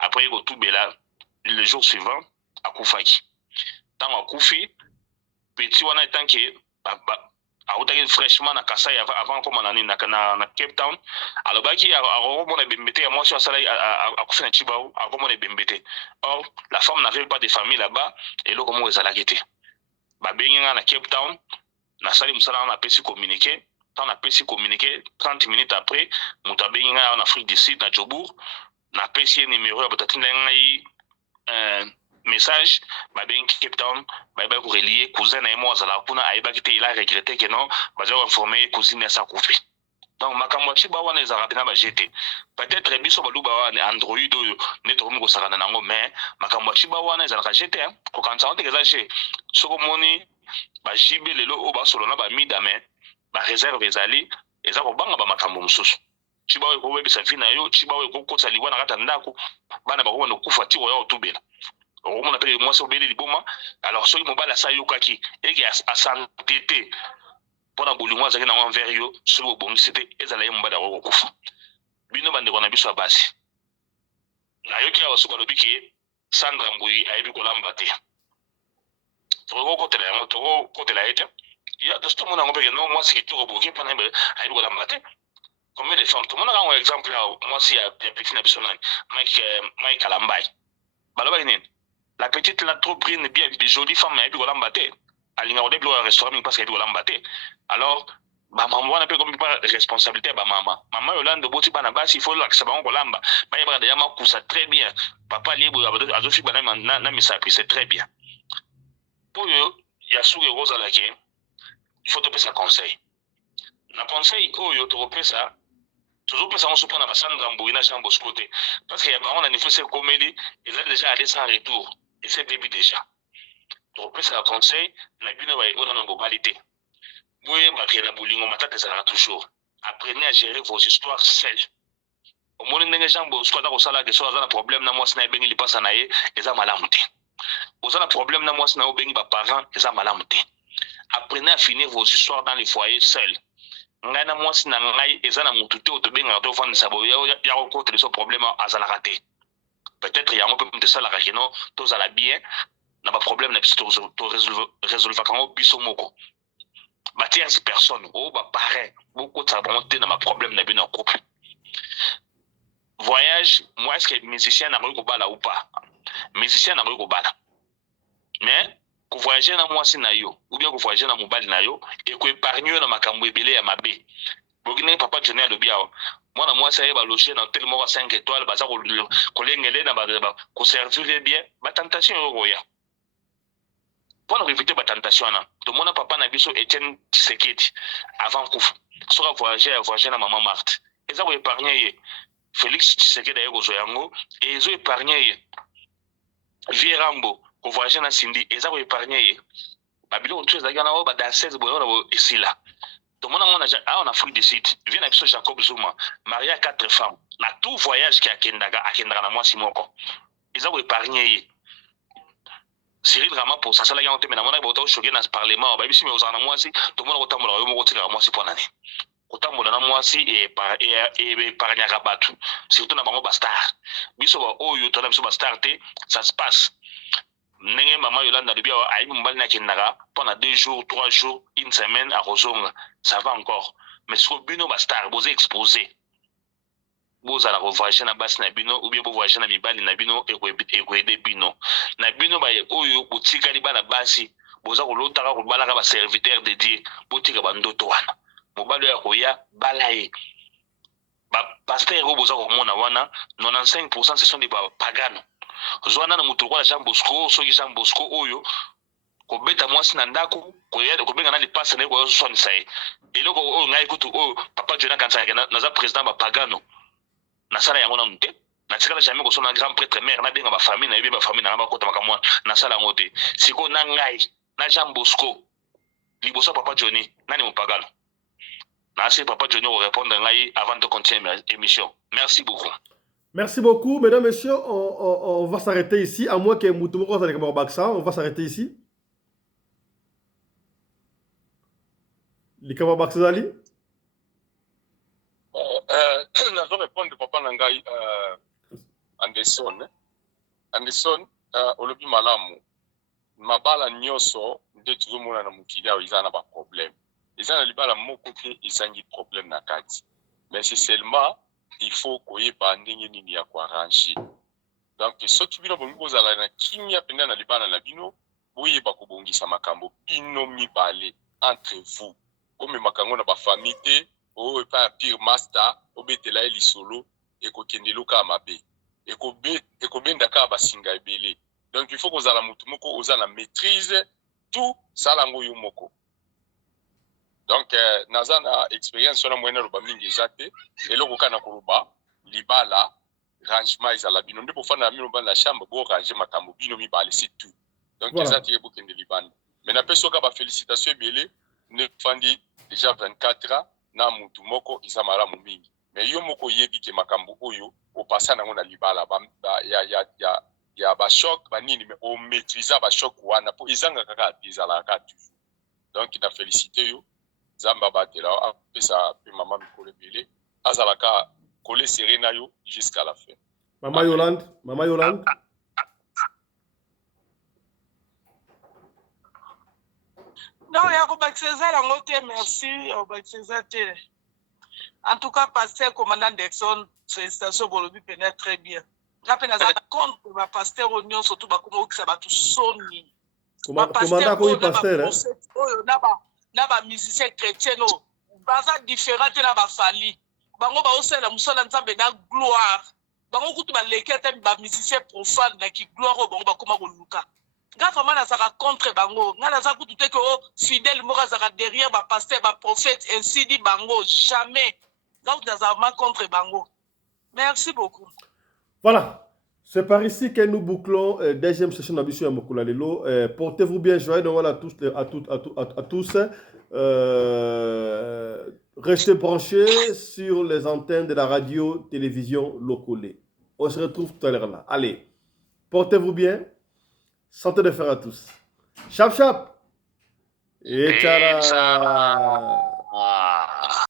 après ko tubela le jour suivant akufaki tant akufi petit wana tanke autaki fraîchement na Kasai avant comme na Cape Town alors baki akomona bembete ya mwasi asala akufi na Chibao akomona bembete or la femme n'avait pas de famille là-bas et là comment ezalaki te babengi nga na Cape Town na sali musala na pesi communiquer tant na pesi communiquer 30 minutes après mutabengi nga en Afrique du Sud na Jobourg na pesi numéro ya batatinda ngai message babengi Cape Town ba ko relier cousin na moi azala kuna aiba kite il a regretté que non baza informer cousine sa couper donc makambo chiba wana ezaka pena ba jeter peut-être biso baluba wana Android oyo neto ko sakana nango mais makambo chiba wana ezala jeter ko kanza on te exagérer soko moni ba jibe lelo o ba solo na ba midame ba réserve ezali eza ko banga ba makambo mususu chiba oyo ko webisa fina yo chiba oyo ko kotsa liwana kata ndako bana ba ko no kufa ti oyo otubela on appelle moi so beli liboma alors soki mobala sa yokaki eke asantete pona bolingo azaki na envers yo soki obongisi te ezala ye mobala ko kufa bino bandeko na biso basi nayoki awa so balobi ke Sandra Mbui ayebi kolamba te toko kotela yango toko kotela ete ya to sto mona ngopeke no moi si to boki pona ayebi kolamba te combien de femmes to mona ka exemple moi si ya petit na biso nani Mike Alambai baloba nini la petite la trop brune bien jolie femme et puis kolamba te alinga ko deblo restaurant parce que puis kolamba te alors ba maman wana pe comme pas responsabilité ba maman Yolande boti bana basi il faut l'accès ba kolamba ba yeba déjà makusa très bien papa liebo azofi bana na misapi c'est très bien pour yo ya suke rosa lake il faut te passer conseil na conseil oyo to pesa toujours pesa on se prend na Sandra Mbui na Jean Bosco te parce que ya ba on a fait cette comédie ils ont déjà allé sans retour et c'est début déjà donc pesa la conseil na bino ba iko na globalité boye ba kena bolingo matata ça toujours apprenez à gérer vos histoires seuls au moins ndenge Jean Bosco ta ko sala que so azana problème na mwasi na bengi lipasa na ye eza malamu te ozana problème na mwasi na obengi ba parents eza malamu te apprenez à finir vos histoires dans les foyers seuls ngai na mwasi na ngai eza na mutu te otobenga to vendre sabo ya ko contre ce problème azala raté peut-être yango peut me ça la rakino to zala bien na ba problème na biso to résolve quand biso moko ba tierce personne o ba parent beaucoup de sabonté na ma problème na bino couple voyage moi est-ce que musicien na ko bala ou pas musicien na ko bala mais ko voyager na mwasi na yo ou bien ko voyager na mobali na yo et ko épargner na makambo ebele ya mabe bokine papa Johnny le biao moi moi ça y va loger dans tellement 5 étoiles baza ko lengele na ba ko servir bien ba tentation roya pour éviter ba tentation na to mona papa na biso Etienne Tshisekedi avant kufa sera voyager na maman Marthe eza ko épargner ye Félix Tshisekedi ayo zo yango et ezo épargner ye Vierambo ko voyager na Cindy eza ko épargner ye babilo tu ezaka na ba danseuse boyo na esila tout le monde a en Afrique du Sud vient à Jacob Zuma marié à 4 femmes na tout voyage qui a kendaga na moi simoko ils ont épargné Cyril Ramaphosa asala yango te, mais namona bauta choqué na parlement bayebisi me ozala na mwasi tomona kotambola yo moko otikala mwasi mpo nani kotambola na mwasi epargnaka bato surtout na bango bastar biso baoyo tona biso bastar te ça se passe ndenge mama Yolanda alobi awa ayebi mobali nakendaka pendant 2 jours 3 jours une semaine akozonga ça va encore mais siko bino bastar boza exposé bozala kovoyage na basi na bino ou bien bovoyage na mibali na bino ekoyede bino na bino baye oyo botikali bana basi boza kolotaka kobalaka baserviteur dédié botika bandoto wana mobali oyo akoya bala ye bapaster oyo boza komona wana 95% ce sont des bapagano zwana na moto lokola Jean Bosco soki Jean Bosco oyo kobeta mwasi na ndako kobenga na lipasa na ye koyoswanisa ye eloko oyo ngai kutu oyo papa Jona kansaka naza président bapagano nasala yango nanu te natikala jamais kosona grand prêtre mère nabenga bafamille na yebi bafamille na nga bakota makamwa nasala yango te sikoyo na ngai na Jean Bosco liboso papa Johnny nani mopagano nasi papa Johnny korépondre ngai avant de continuer l'émission. Merci beaucoup. Merci beaucoup, mesdames, messieurs. On va s'arrêter ici, à moins que Moutoumoko avec Baksa. On va s'arrêter ici. Les Baksa Zali. Je vais répondre papa Nangai Anderson. Anderson, olobi malamu. Mabala nyoso nde tuzomona na mukili awo izana ba problème. Izana libala moko te isangi problème na kati. Mais c'est seulement il faut koyeba ndenge nini ya koarranger. Donc soki bino bongo kozala na kimia penda na libala na bino, boyeba kobongisa makambo bino mibale entre vous. Comme makango na ba famille te, o pa pire master, obetela eli solo e kokende loka mabe. E kobenda ka basinga ebele. Donc il faut kozala mutu moko ozala maîtrise tout salango yo moko. Donc nazana expérience sur la moyenne loba mingi ezate eloko kana koloba libala rangement ezala bino nde pofana mino ba na chambre bo ranger makambo bino mibale c'est tout. Donc voilà. Ezate ebokende libanda. Mais na pesoka ba félicitations ebele ne fandi déjà 24 ans na mutu moko izamara mingi. Mais yo moko yebi ke makambo oyo o passa na ngona libala ya ba choc ba nini mais o maîtriser ba choc wana po izanga kaka ezala ka toujours. Donc ina féliciter yo Zamba batela apesa pe mama mikolo ebele azalaka kole serena yo jusqu'à la fin. Mama Yolande, Mama Yolande. Non, ya kobakseza la ngote merci, obakseza te. En tout cas, pasteur commandant Dexon, félicitations pour le but pénètre très bien. Rappelez na compte pour pasteur Onion surtout ba komo okisa ba tout soni. Commandant ko pasteur na ba musicien chrétien no baza différent na ba fali bango ba osela musala nzambe na gloire bango kutu ba lekete ba musicien profane na ki gloire bango ba koma koluka nga vraiment na saka contre bango nga na saka kutu te que fidèle moko azaka derrière ba pasteur ba prophète ainsi dit bango jamais nga kutu na saka contre bango. Merci beaucoup. Voilà. C'est par ici que nous bouclons deuxième session d'ambition à Mokula Lelo. Portez-vous bien, joyeux Noël à tous. Restez branchés sur les antennes de la radio-télévision locale. On se retrouve tout à l'heure là. Allez, portez-vous bien. Santé de fer à tous. Chap chap. Et tchara.